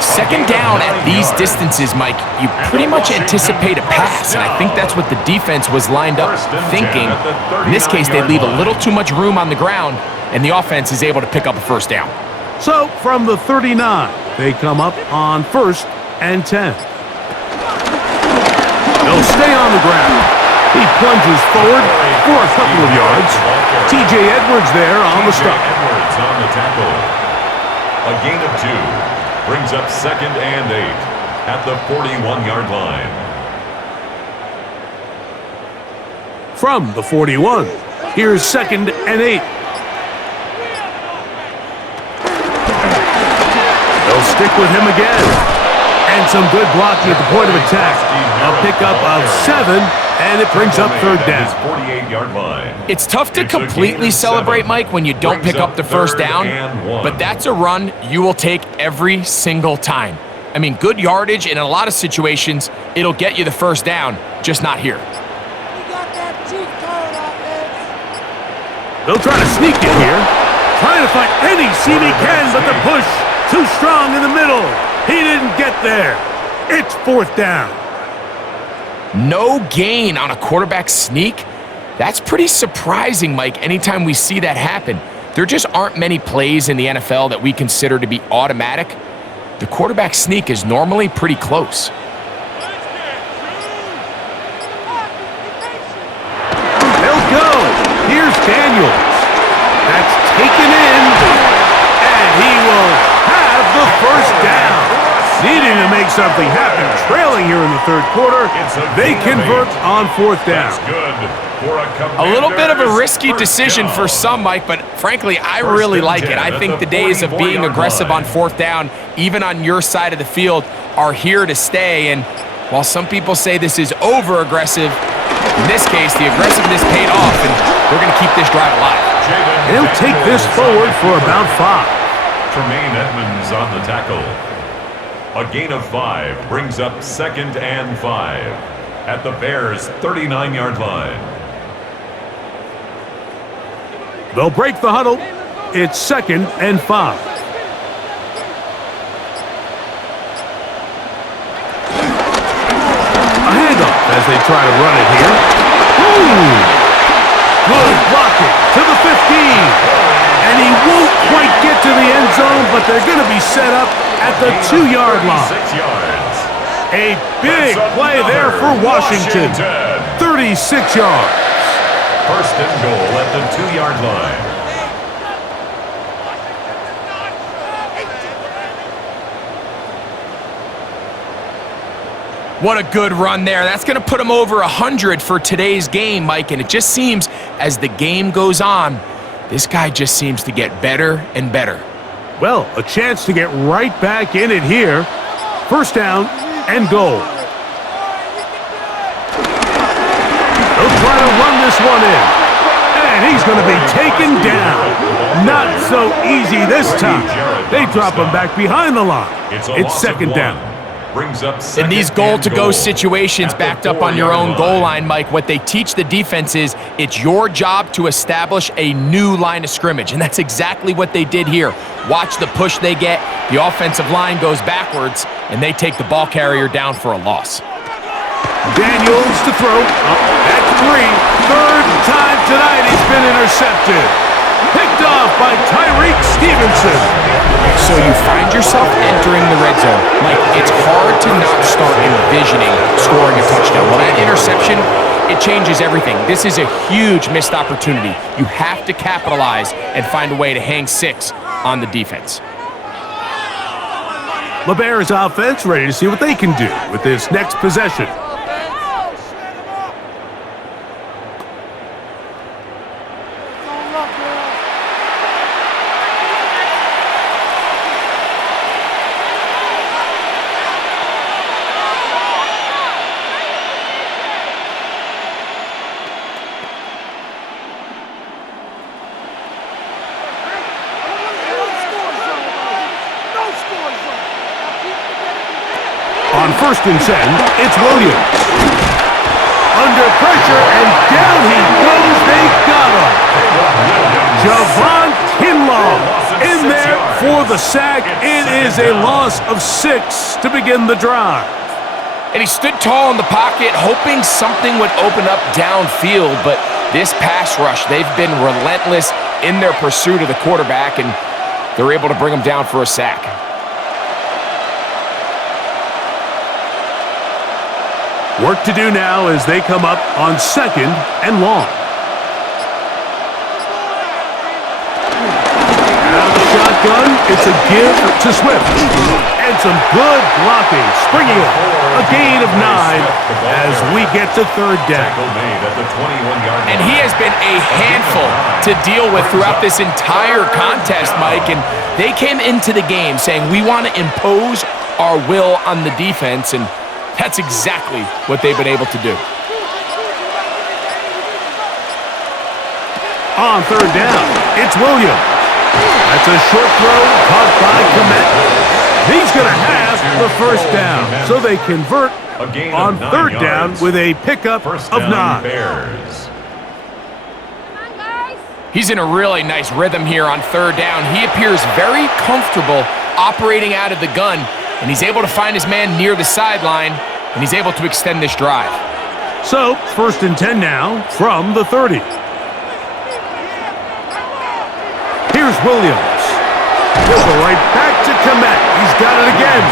Second down at these distances, Mike, you pretty much anticipate a pass, and I think that's what the defense was lined up thinking. In this case, they leave a little too much room on the ground, and the offense is able to pick up a first down. So, from the 39, they come up on 1st and 10. They'll stay on the ground. He plunges forward for a couple of yards. T.J. Edwards there on the stop. Edwards on the tackle. A gain of 2. Brings up 2nd and 8 at the 41-yard line. From the 41, here's 2nd and 8. They'll stick with him again. And some good blocking at the point of attack. A pickup of 7, and it brings up 3rd down. 48-yard line. It's tough to completely celebrate, Mike, when you don't pick up the first down, but that's a run you will take every single time. I mean, good yardage, and in a lot of situations, it'll get you the first down, just not here. They'll try to sneak it here. Trying to find any seam he can, but the push too strong in the middle. He didn't get there. It's 4th down. No gain on a quarterback sneak? That's pretty surprising, Mike, anytime we see that happen. There just aren't many plays in the NFL that we consider to be automatic. The quarterback sneak is normally pretty close. They'll go. Here's Daniels. That's taken in, and he will have the first down. Needing to make something happen, trailing here in the 3rd quarter, they convert on 4th down. A little bit of a risky decision for some, Mike, but frankly, I really like it. I think the days of being aggressive on 4th down, even on your side of the field, are here to stay. And while some people say this is over-aggressive, in this case, the aggressiveness paid off, and they're going to keep this drive alive. They'll take this forward for about 5. Tremaine Edmonds on the tackle. A gain of 5 brings up 2nd and 5 at the Bears' 39-yard line. They'll break the huddle. It's 2nd and 5. A handoff as they try to run it here. Ooh! Good blocking to the 15. And he won't quite get to the end zone, but they're going to be set up at the 2-yard line. 6 yards. A big play there for Washington. 36 yards. 1st and goal at the 2-yard line. What a good run there. That's going to put him over 100 for today's game, Mike, and it just seems as the game goes on, this guy just seems to get better and better. Well, a chance to get right back in it here. 1st down and goal. They'll try to run this one in. And he's going to be taken down. Not so easy this time. They drop him back behind the line. It's 2nd down. In these goal-to-go situations backed up on your own goal line, Mike, what they teach the defense is it's your job to establish a new line of scrimmage, and that's exactly what they did here. Watch the push they get. The offensive line goes backwards, and they take the ball carrier down for a loss. Daniels to throw. At 3. 3rd time tonight he's been intercepted. Picked off by Tyreek Stevenson. So you find yourself entering the red zone. Like, it's hard to not start envisioning scoring a touchdown. Well, that interception, it changes everything. This is a huge missed opportunity. You have to capitalize and find a way to hang 6 on the defense. The Bears offense ready to see what they can do with this next possession. first and 10, it's Williams. Under pressure, and down he goes. They got him. Javon Kinlaw in there for the sack. It is a loss of 6 to begin the drive. And he stood tall in the pocket, hoping something would open up downfield, but this pass rush, they've been relentless in their pursuit of the quarterback, and they're able to bring him down for a sack. Work to do now as they come up on 2nd and long. Out of the shotgun, it's a give to Swift. And some good blocking, springing it. A gain of 9 as we get to 3rd down. And he has been a handful to deal with throughout this entire contest, Mike. And they came into the game saying, we want to impose our will on the defense, and that's exactly what they've been able to do. On 3rd down, it's Williams. That's a short throw caught by Komet. He's going to have the 1st down, so they convert on 3rd down with a pickup of 9. He's in a really nice rhythm here on 3rd down. He appears very comfortable operating out of the gun, and he's able to find his man near the sideline, and he's able to extend this drive. So, 1st and 10 now from the 30. Here's Williams. He'll go right back to Komet. He's got it again.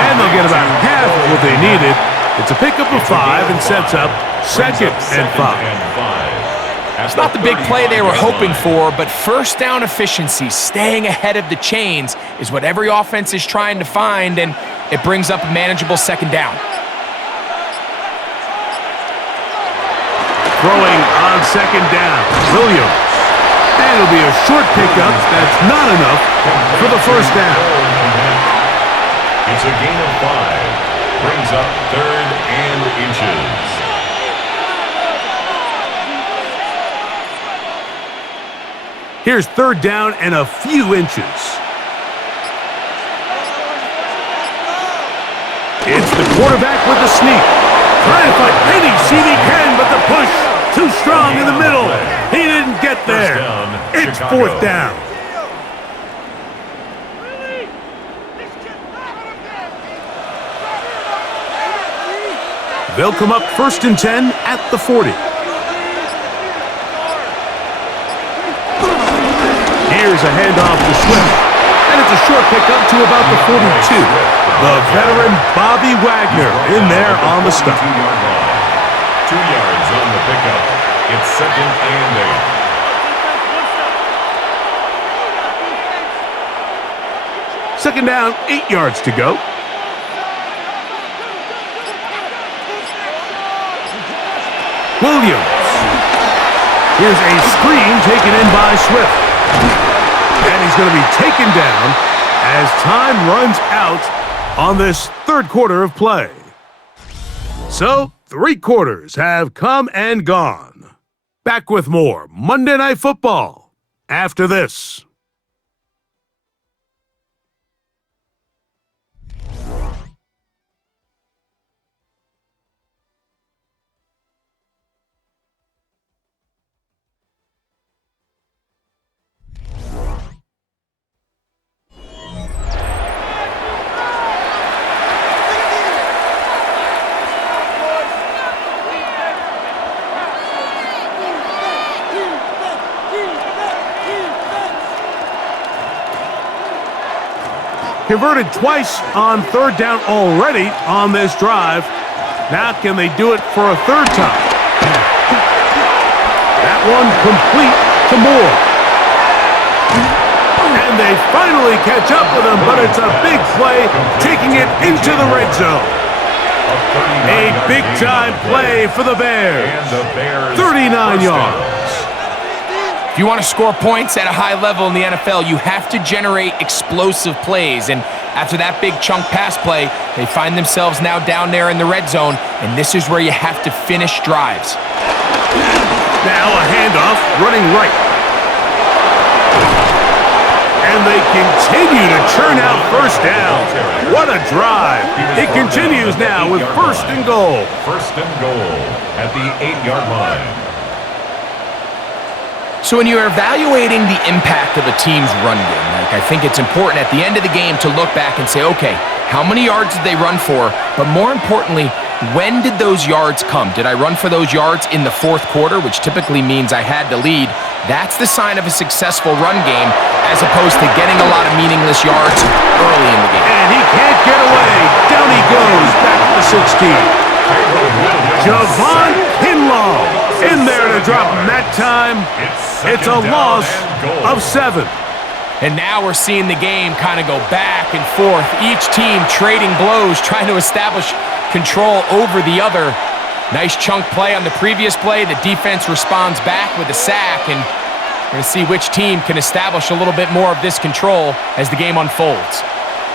And they'll get about half of what they needed. It's a pickup of 5 and sets up 2nd and 5. It's not the big play they were hoping for, but 1st down efficiency, staying ahead of the chains, is what every offense is trying to find, and it brings up a manageable 2nd down. Throwing on 2nd down, Williams. And it'll be a short pickup. That's not enough for the 1st down. It's a gain of 5. Brings up 3rd and inches. Here's 3rd down and a few inches. It's the quarterback with the sneak. Trying to find any seam he can, but the push too strong in the middle. He didn't get there. It's 4th down. They'll come up 1st and 10 at the 40. Here's a handoff to Swift, and it's a short pickup to about the 42. The veteran Bobby Wagner in there on the stop. 2 yards on the pickup. It's 2nd and 8. 2nd down, 8 yards to go. Williams. Here's a screen taken in by Swift. And he's going to be taken down as time runs out on this 3rd quarter of play. So, 3 quarters have come and gone. Back with more Monday Night Football after this. Converted twice on 3rd down already on this drive. Now can they do it for a 3rd time? That one complete to Moore. And they finally catch up with him, but it's a big play, taking it into the red zone. A big-time play for the Bears. 39 yards. If you want to score points at a high level in the NFL, you have to generate explosive plays. And after that big chunk pass play, they find themselves now down there in the red zone, and this is where you have to finish drives. Now a handoff running right. And they continue to churn out first down. What a drive. It continues now with first and goal. First and goal at the 8-yard line. So when you're evaluating the impact of a team's run game, Mike, I think it's important at the end of the game to look back and say, okay, how many yards did they run for? But more importantly, when did those yards come? Did I run for those yards in the fourth quarter, which typically means I had to lead? That's the sign of a successful run game, as opposed to getting a lot of meaningless yards early in the game. And he can't get away. Down he goes, back to the 16. Javon Kinlaw in there to drop him that time. It's a loss of 7. And now we're seeing the game kind of go back and forth. Each team trading blows, trying to establish control over the other. Nice chunk play on the previous play. The defense responds back with a sack, and we're going to see which team can establish a little bit more of this control as the game unfolds.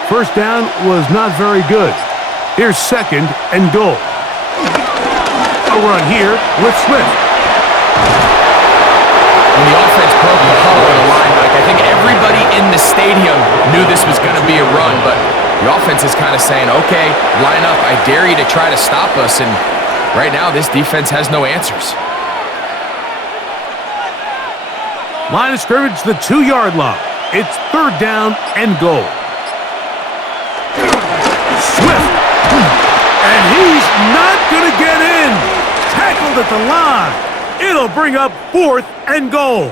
First down was not very good. Here's second and goal. A run here with Swift. When the offense broke the huddle of the line, Mike, I think everybody in the stadium knew this was going to be a run, but the offense is kind of saying, okay, line up, I dare you to try to stop us, and right now this defense has no answers. Line of scrimmage, the 2-yard line. It's third down and goal. Swift. And he's not going to get in. Tackled at the line. It'll bring up fourth and goal.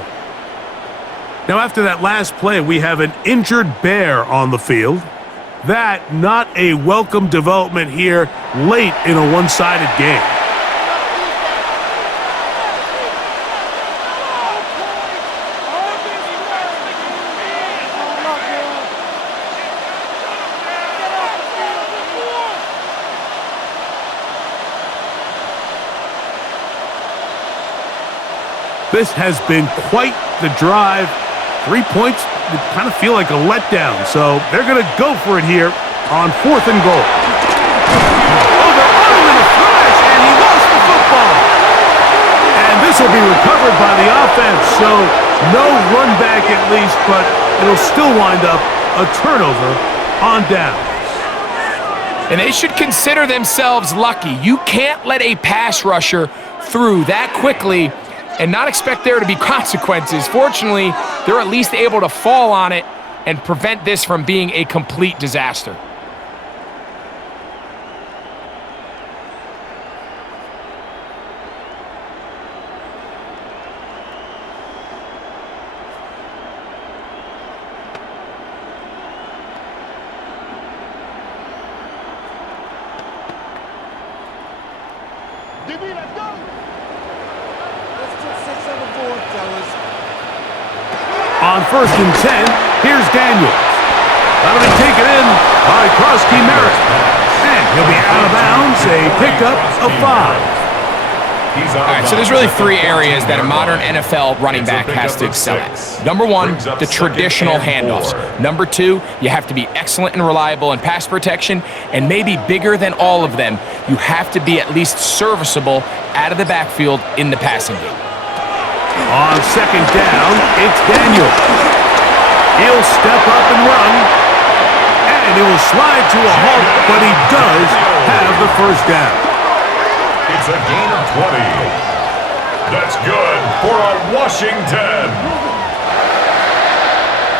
Now, after that last play, we have an injured Bear on the field. That, not a welcome development here late in a one-sided game. This has been quite the drive. 3 points would kind of feel like a letdown, so they're going to go for it here on fourth and goal. Oh, they're on him in a flash, and he lost the football. And this will be recovered by the offense, so no run back at least, but it'll still wind up a turnover on downs. And they should consider themselves lucky. You can't let a pass rusher through that quickly and not expect there to be consequences. Fortunately, they're at least able to fall on it and prevent this from being a complete disaster. On first and 10, here's Daniels. That'll be taken in by Krosky Merritt. And he'll be out of bounds, a pickup of 5. All right, so there's really 3 areas that a modern NFL running back has to excel at. Number 1, the traditional handoffs. Number 2, you have to be excellent and reliable in pass protection, and maybe bigger than all of them, you have to be at least serviceable out of the backfield in the passing game. On second down, it's Daniels. He'll step up and run, and it will slide to a halt, but he does have the first down. It's a gain of 20. That's good for a Washington.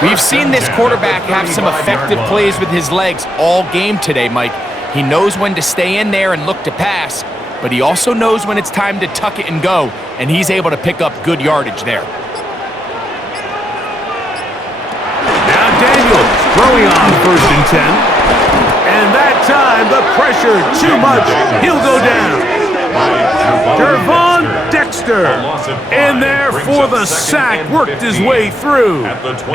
We've seen this quarterback have some effective plays with his legs all game today, Mike. He knows when to stay in there and look to pass, but he also knows when it's time to tuck it and go, and he's able to pick up good yardage there. Now Daniels throwing on first and 10. And that time, the pressure too much. He'll go down. Gervon Dexter in there for the sack, worked his way through.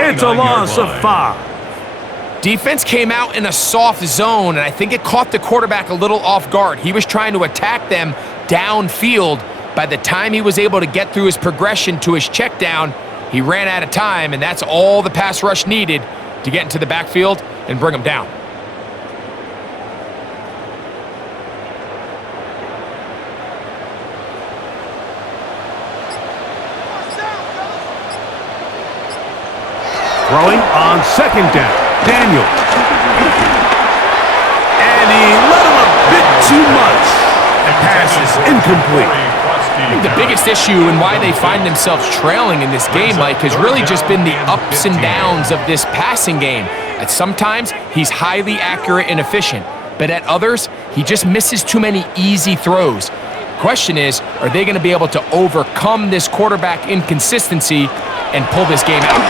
It's a loss of 5. Defense came out in a soft zone, and I think it caught the quarterback a little off guard. He was trying to attack them downfield. By the time he was able to get through his progression to his check down, he ran out of time, and that's all the pass rush needed to get into the backfield and bring him down. Throwing on second down. Daniel. And he let him a bit too much. The pass is incomplete. I think the biggest issue and why they find themselves trailing in this game, Mike, has really just been the ups and downs of this passing game. At sometimes, he's highly accurate and efficient, but at others, he just misses too many easy throws. Question is, are they going to be able to overcome this quarterback inconsistency and pull this game out?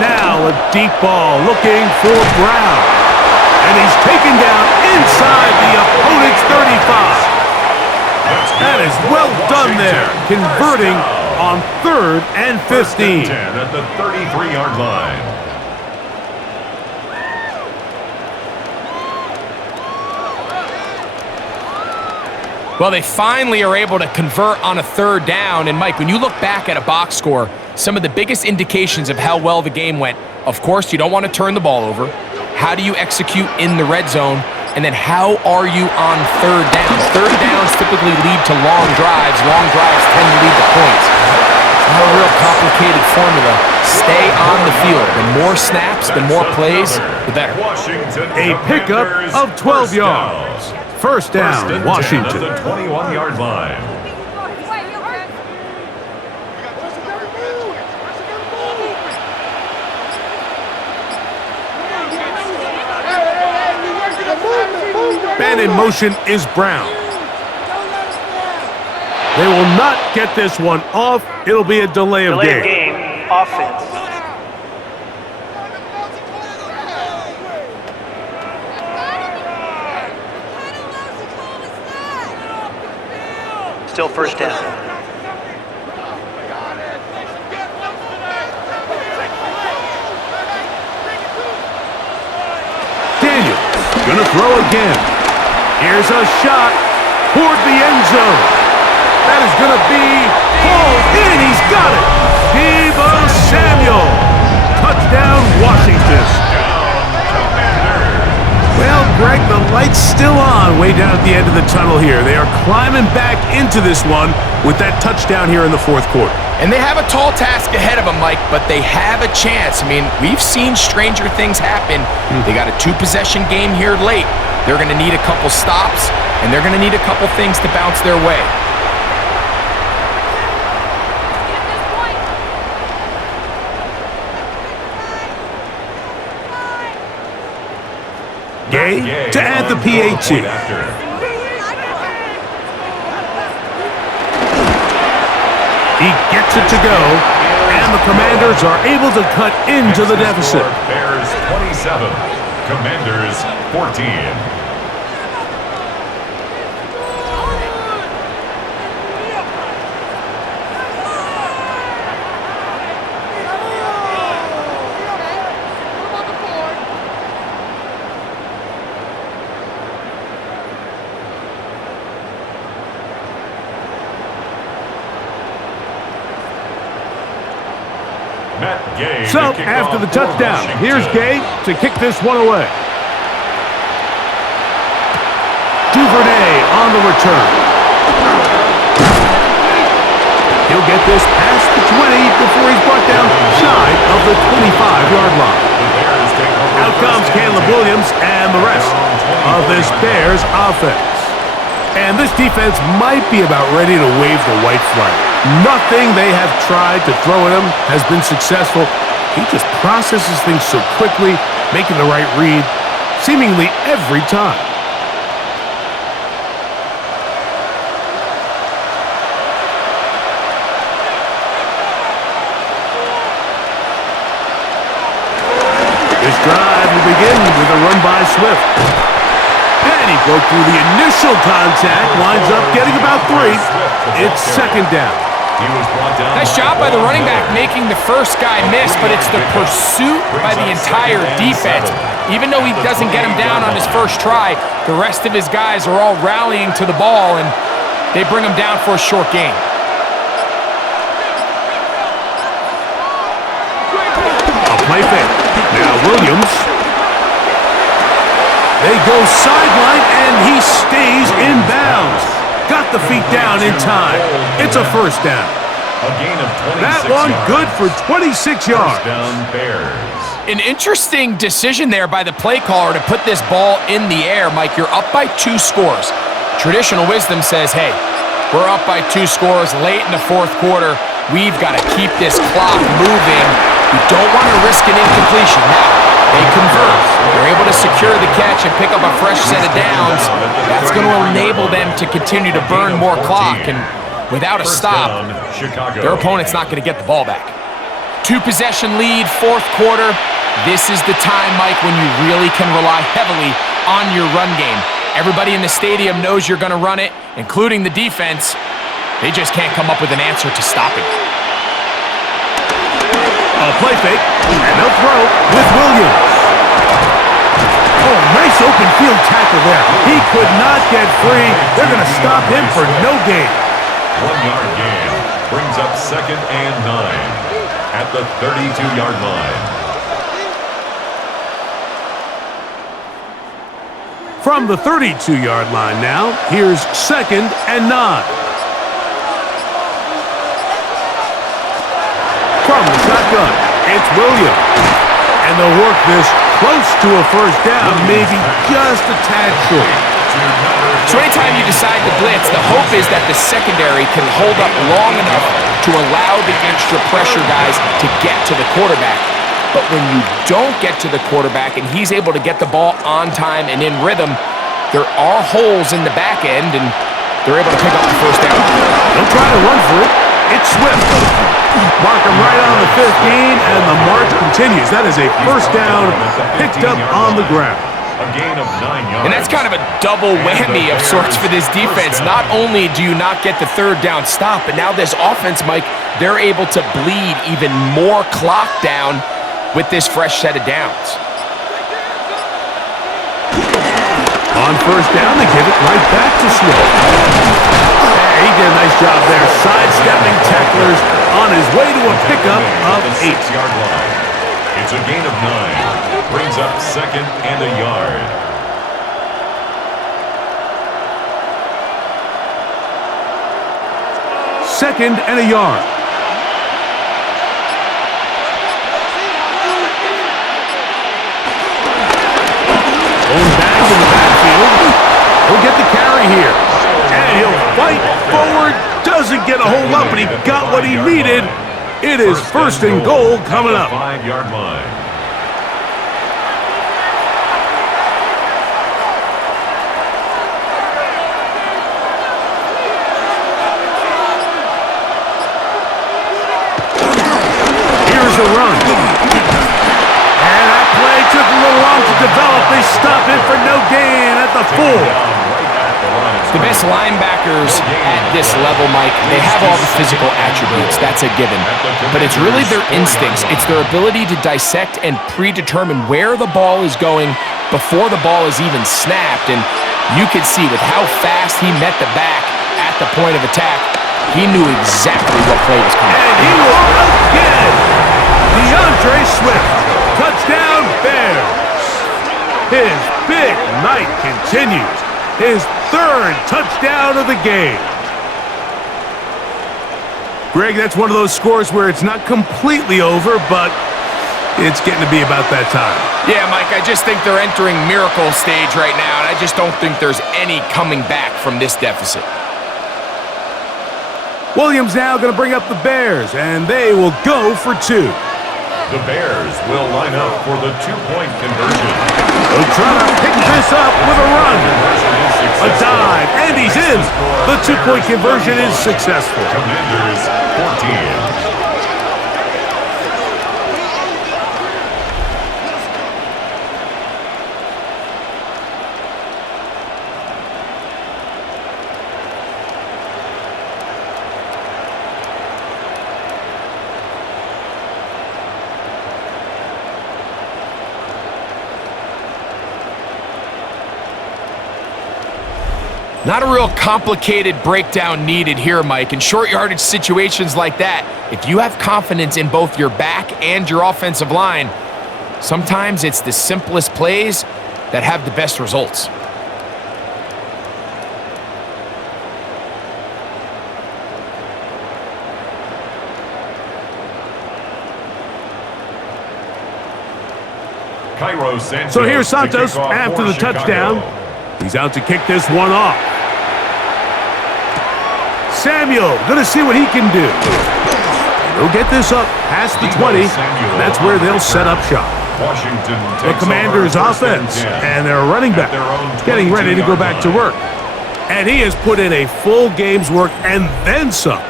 Now a deep ball looking for Brown. And he's taken down inside the opponent's 35. That is well done there, converting on 3rd and 15. 10 at the 33-yard line. Well, they finally are able to convert on a 3rd down. And, Mike, when you look back at a box score, some of the biggest indications of how well the game went, of course, you don't want to turn the ball over. How do you execute in the red zone? And then how are you on 3rd downs? 3rd downs typically lead to long drives. Long drives tend to lead to points. It's not a real complicated formula. Stay on the field. The more snaps, the more plays, the better. A pickup of 12 yards. First down, Washington. At the 21-yard line. Man in motion is Brown. They will not get this one off. It'll be a delay of game. Delay of game, offense. Still first down. Daniel gonna throw again. Here's a shot toward the end zone. That is gonna be hauled in. He's got it. Deebo Samuel. Touchdown, Washington. Well, Greg, the light's still on way down at the end of the tunnel here. They are climbing back into this one with that touchdown here in the 4th quarter. And they have a tall task ahead of them, Mike, but they have a chance. I mean, we've seen stranger things happen. They got a 2-possession game here late. They're going to need a couple stops, and they're going to need a couple things to bounce their way. Gay to add the PAT. He gets it to go, and the Commanders are able to cut into the deficit. Bears 27, Commanders 14. So, after the touchdown, here's Gay to kick this one away. Duvernay on the return. He'll get this past the 20 before he's brought down shy of the 25-yard line. Out comes Caleb Williams and the rest of this Bears offense. And this defense might be about ready to wave the white flag. Nothing they have tried to throw at him has been successful. He just processes things so quickly, making the right read, seemingly every time. This drive will begin with a run by Swift. And he broke through the initial contact, winds up getting about 3. It's second down. Nice job by the running back making the first guy miss, but it's the pursuit by the entire defense. Even though he doesn't get him down on his first try, the rest of his guys are all rallying to the ball, and they bring him down for a short gain. A play fake. Now Williams. They go sideline, and he stays in bounds. Got the feet down in time. It's a first down. A gain of 26 That one yards. good for 26 yards. First down, Bears. An interesting decision there by the play caller to put this ball in the air. Mike, you're up by 2 scores. Traditional wisdom says, hey, we're up by 2 scores late in the fourth quarter. We've got to keep this clock moving. We don't want to risk an incompletion. Now, they convert. They're able to secure the catch and pick up a fresh set of downs. That's going to enable them to continue to burn more clock. And without a stop, their opponent's not going to get the ball back. 2-possession lead, fourth quarter. This is the time, Mike, when you really can rely heavily on your run game. Everybody in the stadium knows you're going to run it, including the defense. They just can't come up with an answer to stop it. A play fake, and they'll throw with Williams. Oh, nice open field tackle there. He could not get free. They're going to stop him for no gain. 1-yard gain brings up 2nd and 9 at the 32-yard line. From the 32-yard line now, here's 2nd and 9. From the shotgun, it's Williams. And they'll work this close to a first down, maybe just a tad short. So anytime you decide to blitz, the hope is that the secondary can hold up long enough to allow the extra pressure guys to get to the quarterback. But when you don't get to the quarterback and he's able to get the ball on time and in rhythm, there are holes in the back end, and they're able to pick up the first down. They'll try to run for it. It's Swift. Mark him right on the 5th gain, and the march continues. That is a first down picked up on the ground. A gain of 9 yards. And that's kind of a double whammy of sorts for this defense. Not only do you not get the third down stop, but now this offense, Mike, they're able to bleed even more clock down with this fresh set of downs. On first down, they give it right back to Swift. He did a nice job there, sidestepping tacklers on his way to a pickup of 8. 6-yard line. It's a gain of 9. Brings up 2nd and a yard. Second and a yard. Going back in the backfield. He'll get the carry here. And he'll fight forward. Doesn't get a whole lot, but he got what he needed. It is first and goal coming up. 5-yard line. Here's a run. And that play took a little long to develop. They stop it for no gain at the 4. The best linebackers at this level, Mike, they have all the physical attributes. That's a given. But it's really their instincts. It's their ability to dissect and predetermine where the ball is going before the ball is even snapped. And you could see with how fast he met the back at the point of attack, he knew exactly what play was coming. And he will again. DeAndre Swift. Touchdown, Bears. His big night continues. His 3rd touchdown of the game. Greg, that's one of those scores where it's not completely over, but it's getting to be about that time. Yeah, Mike, I just think they're entering miracle stage right now, and I just don't think there's any coming back from this deficit. Williams now going to bring up the Bears, and they will go for 2. The Bears will line up for the 2-point conversion. They'll try to pick this up with a run. A dive, and he's in. The 2-point conversion is successful. Commanders 14. Not a real complicated breakdown needed here, Mike. In short yardage situations like that, if you have confidence in both your back and your offensive line, sometimes it's the simplest plays that have the best results. Cairo Santos. So here's Santos to kick off after for the Chicago. touchdown. He's out to kick this one off. Samuel, gonna see what he can do. He'll get this up past the 20. That's where they'll set up shop. Washington The takes Commanders' over first offense and 10 and their running back at their own getting ready to go 22-yard back to line. work. And he has put in a full game's work and then some.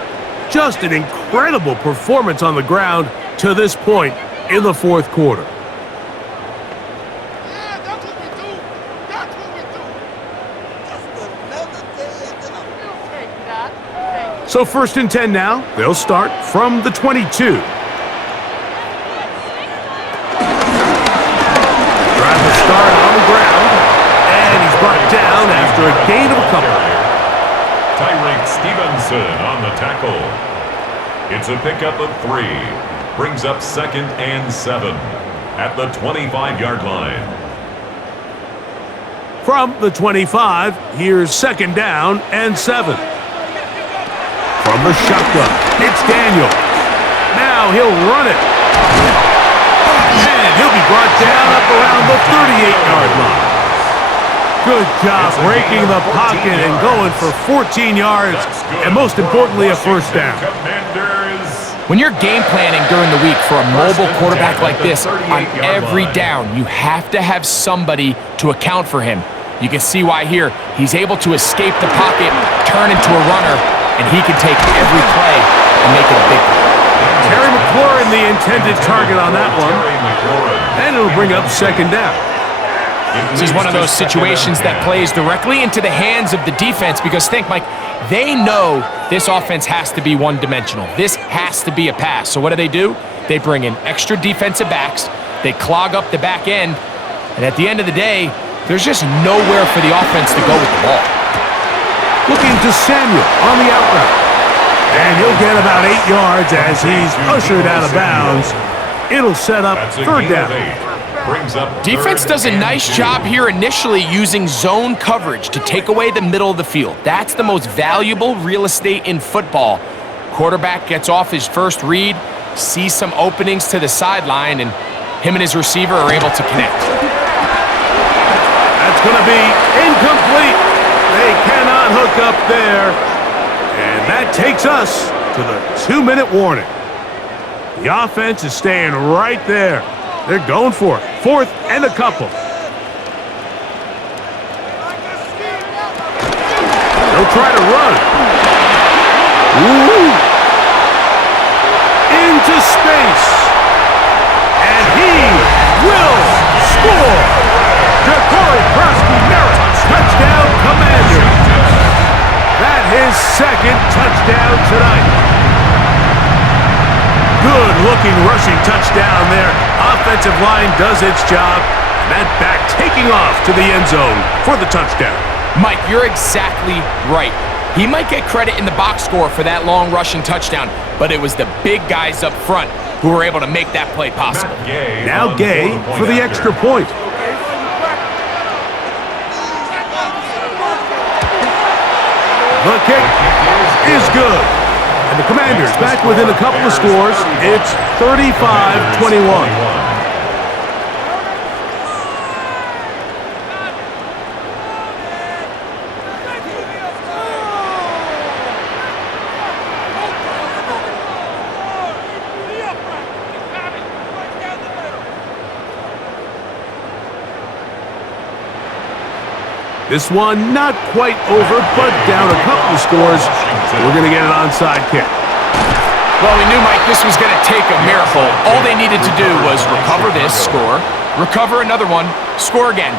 Just an incredible performance on the ground to this point in the fourth quarter. So 1st and 10 now. They'll start from the 22. Trying to start on the ground. And he's brought down after a gain of a couple. Tyreek Stevenson on the tackle. It's a pickup of 3. Brings up 2nd and 7 at the 25-yard line. From the 25, here's 2nd down and 7. From the shotgun, it's Daniel. Now he'll run it. And he'll be brought down up around the 38-yard line. Good job breaking the pocket and going for 14 yards, and most importantly, a first down. When you're game planning during the week for a mobile quarterback like this, on every down, you have to have somebody to account for him. You can see why here. He's able to escape the pocket, turn into a runner, and he can take every play and make it a big play. Terry McLaurin, the intended target on that one, and it'll bring up 2nd down. This is one of those situations that plays directly into the hands of the defense because think, Mike, they know this offense has to be one-dimensional. This has to be a pass. So what do? They bring in extra defensive backs. They clog up the back end. And at the end of the day, there's just nowhere for the offense to go with the ball. Looking to Samuel on the out route. And he'll get about 8 yards as he's ushered out of bounds. It'll set up 3rd down. Defense does a nice job here initially using zone coverage to take away the middle of the field. That's the most valuable real estate in football. Quarterback gets off his first read, sees some openings to the sideline, and him and his receiver are able to connect. That's going to be incomplete. They cannot hook up there. And that takes us to the 2-minute warning. The offense is staying right there. They're going for it. 4th and a couple. They'll try to run. Ooh. Into space. And he will score. Jacory Krosky-Merritt, touchdown Commander. That his 2nd touchdown tonight. Good-looking rushing touchdown there. Offensive line does its job. That back taking off to the end zone for the touchdown. Mike, you're exactly right. He might get credit in the box score for that long rushing touchdown, but it was the big guys up front who were able to make that play possible. Now Gay for the extra point. The kick is good. And the Commanders back within a couple of scores. It's 35-21. This one not quite over, but down a couple of scores. We're going to get an onside kick. Well, we knew, Mike, this was going to take a miracle. All they needed to do was recover this, score, recover another one, score again.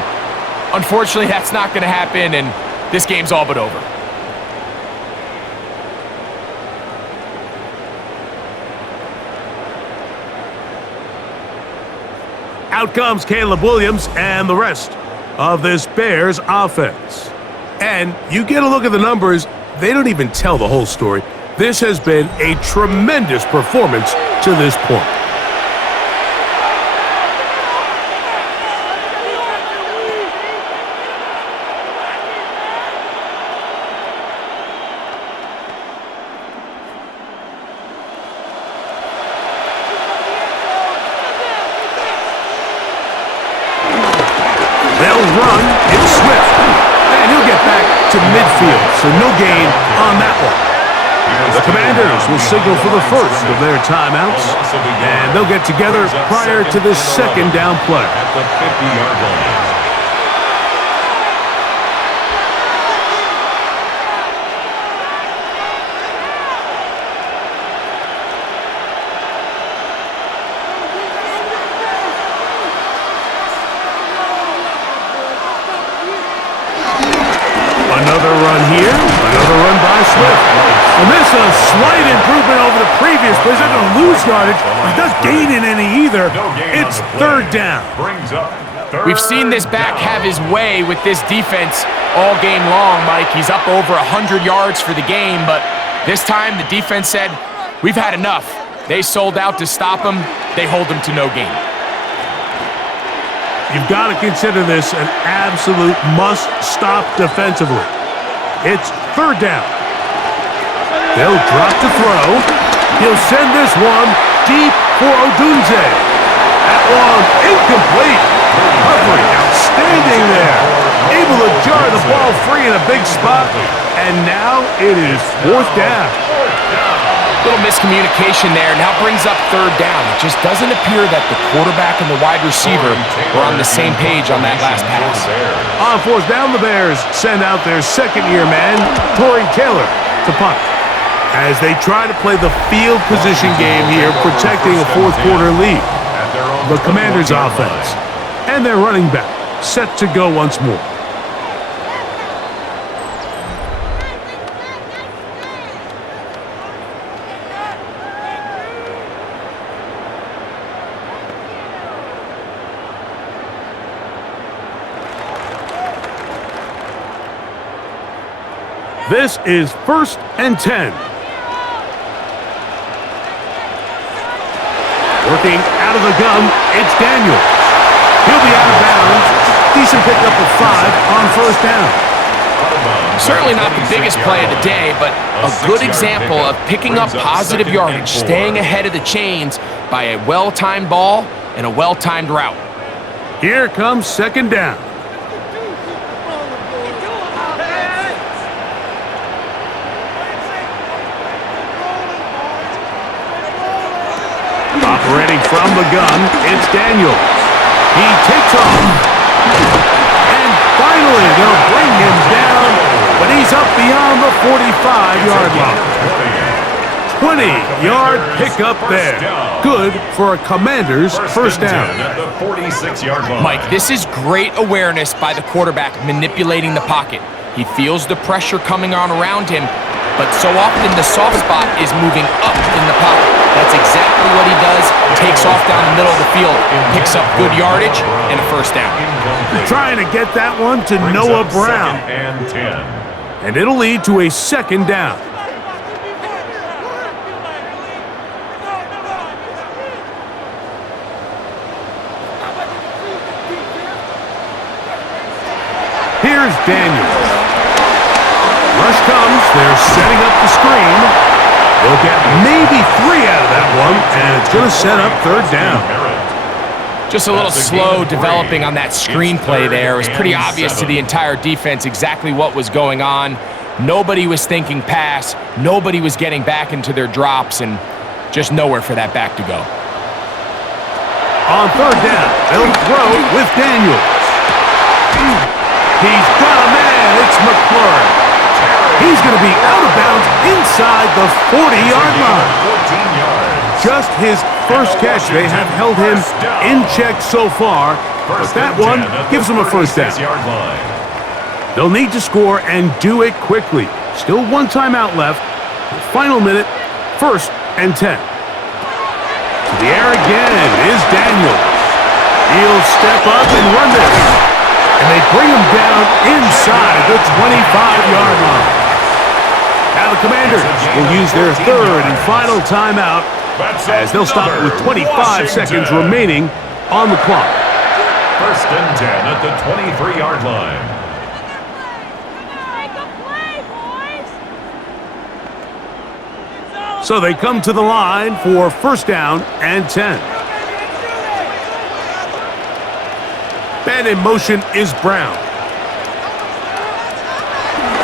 Unfortunately, that's not going to happen, and this game's all but over. Out comes Caleb Williams and the rest of this Bears offense. And you get a look at the numbers, they don't even tell the whole story. This has been a tremendous performance to this point. to midfield, so no gain on that one. The Commanders will signal for the first of their timeouts, and they'll get together prior to the second down play. At the 50-yard line. Another run here, another run by Swift. And this is a slight improvement over the previous play. He's not going to lose yardage. He's not gaining any either. It's third down. Brings up third. We've seen this back have his way with this defense all game long, Mike. He's up over 100 yards for the game, but this time the defense said, we've had enough. They sold out to stop him. They hold him to no gain. You've got to consider this an absolute must-stop defensively. It's third down. They'll drop to throw. He'll send this one deep for Odunze. That one incomplete. Recovery outstanding there. Able to jar the ball free in a big spot. And now it is fourth down. Little miscommunication there. Now brings up third down. It just doesn't appear that the quarterback and the wide receiver were on the same page on that last pass. On fourth down, the Bears send out their second-year man, Torrey Taylor, to punt. As they try to play the field position game here, protecting a fourth-quarter lead. The Commanders' offense and their running back set to go once more. This is 1st and 10. Working out of the gun, it's Daniels. He'll be out of bounds. Decent pickup of 5 on first down. Certainly not the biggest play of the day, but a good example of picking up positive yardage, staying ahead of the chains by a well-timed ball and a well-timed route. Here comes second down. Operating from the gun, it's Daniels. He takes off. And finally, they'll bring him down, but he's up beyond the 45-yard line. 20-yard pickup there. Good for a Commander's first down. At the 46-yard line. Mike, this is great awareness by the quarterback manipulating the pocket. He feels the pressure coming on around him, but so often the soft spot is moving up in the pocket. That's exactly what he does. Takes off down the middle of the field, picks up good yardage, and a first down. Trying to get that one to Noah Brown. And 10. And it'll lead to a second down. Here's Daniels. Rush comes. They're setting up the screen. They'll get maybe 3 out of that one, and it's going to set up third down. Just a little slow developing on that screenplay there. It was pretty obvious to the entire defense exactly what was going on. Nobody was thinking pass. Nobody was getting back into their drops, and just nowhere for that back to go. On third down, they'll throw with Daniels. He's got a man. It's McClure. He's going to be out of bounds inside the 40-yard line. 14 yards. Just his first catch. They have held him in check so far, but that one gives him a first down. They'll need to score and do it quickly. Still one timeout left. The final minute, 1st and 10. To the air again is Daniels. He'll step up and run this. And they bring him down inside the 25-yard line. Now the Commanders will use their third and final timeout as they'll stop it with 25 seconds remaining on the clock. 1st and 10 at the 23-yard line. So they come to the line for first down and 10. Man in motion is Brown.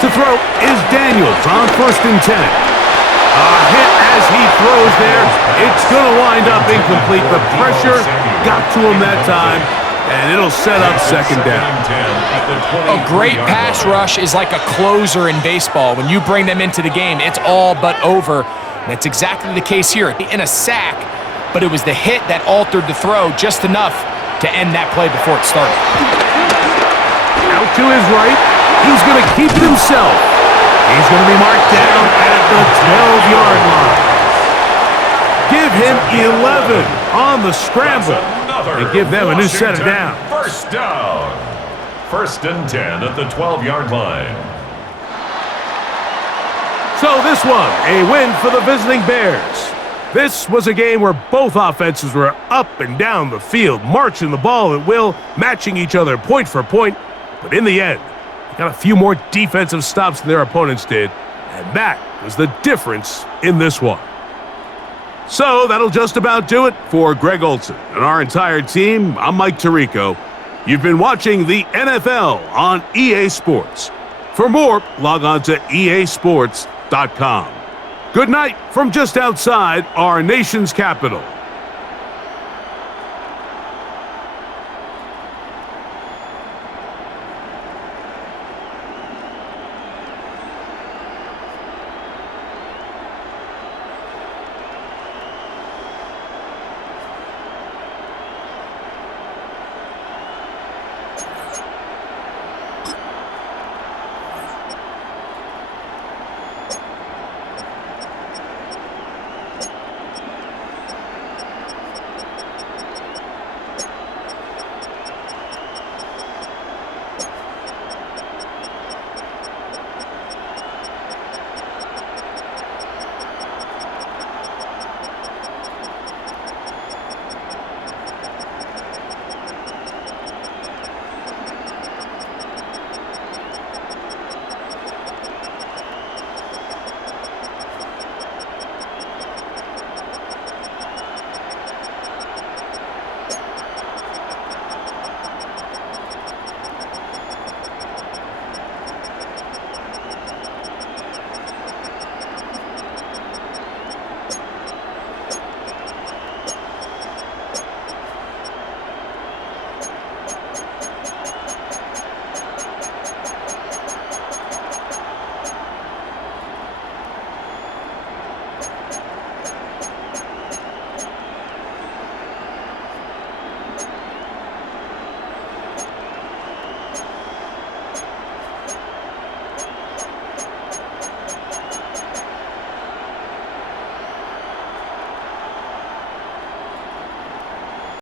To throw is Daniels on 1st and 10. A hit as he throws there. It's going to wind up incomplete. The pressure got to him that time, and it'll set up 2nd down. A great pass rush is like a closer in baseball. When you bring them into the game, it's all but over. That's exactly the case here. In a sack, but it was the hit that altered the throw just enough to end that play before it started. Out to his right. He's going to keep it himself. He's going to be marked down at the 12-yard line. Give him 11 on the scramble and give them a new set of downs. First down. 1st and 10 at the 12-yard line. So this one, a win for the visiting Bears. This was a game where both offenses were up and down the field, marching the ball at will, matching each other point for point. But in the end, they got a few more defensive stops than their opponents did, and that was the difference in this one. So that'll just about do it for Greg Olson and our entire team. I'm Mike Tirico. You've been watching the NFL on EA Sports. For more, log on to easports.com. Good night from just outside our nation's capital.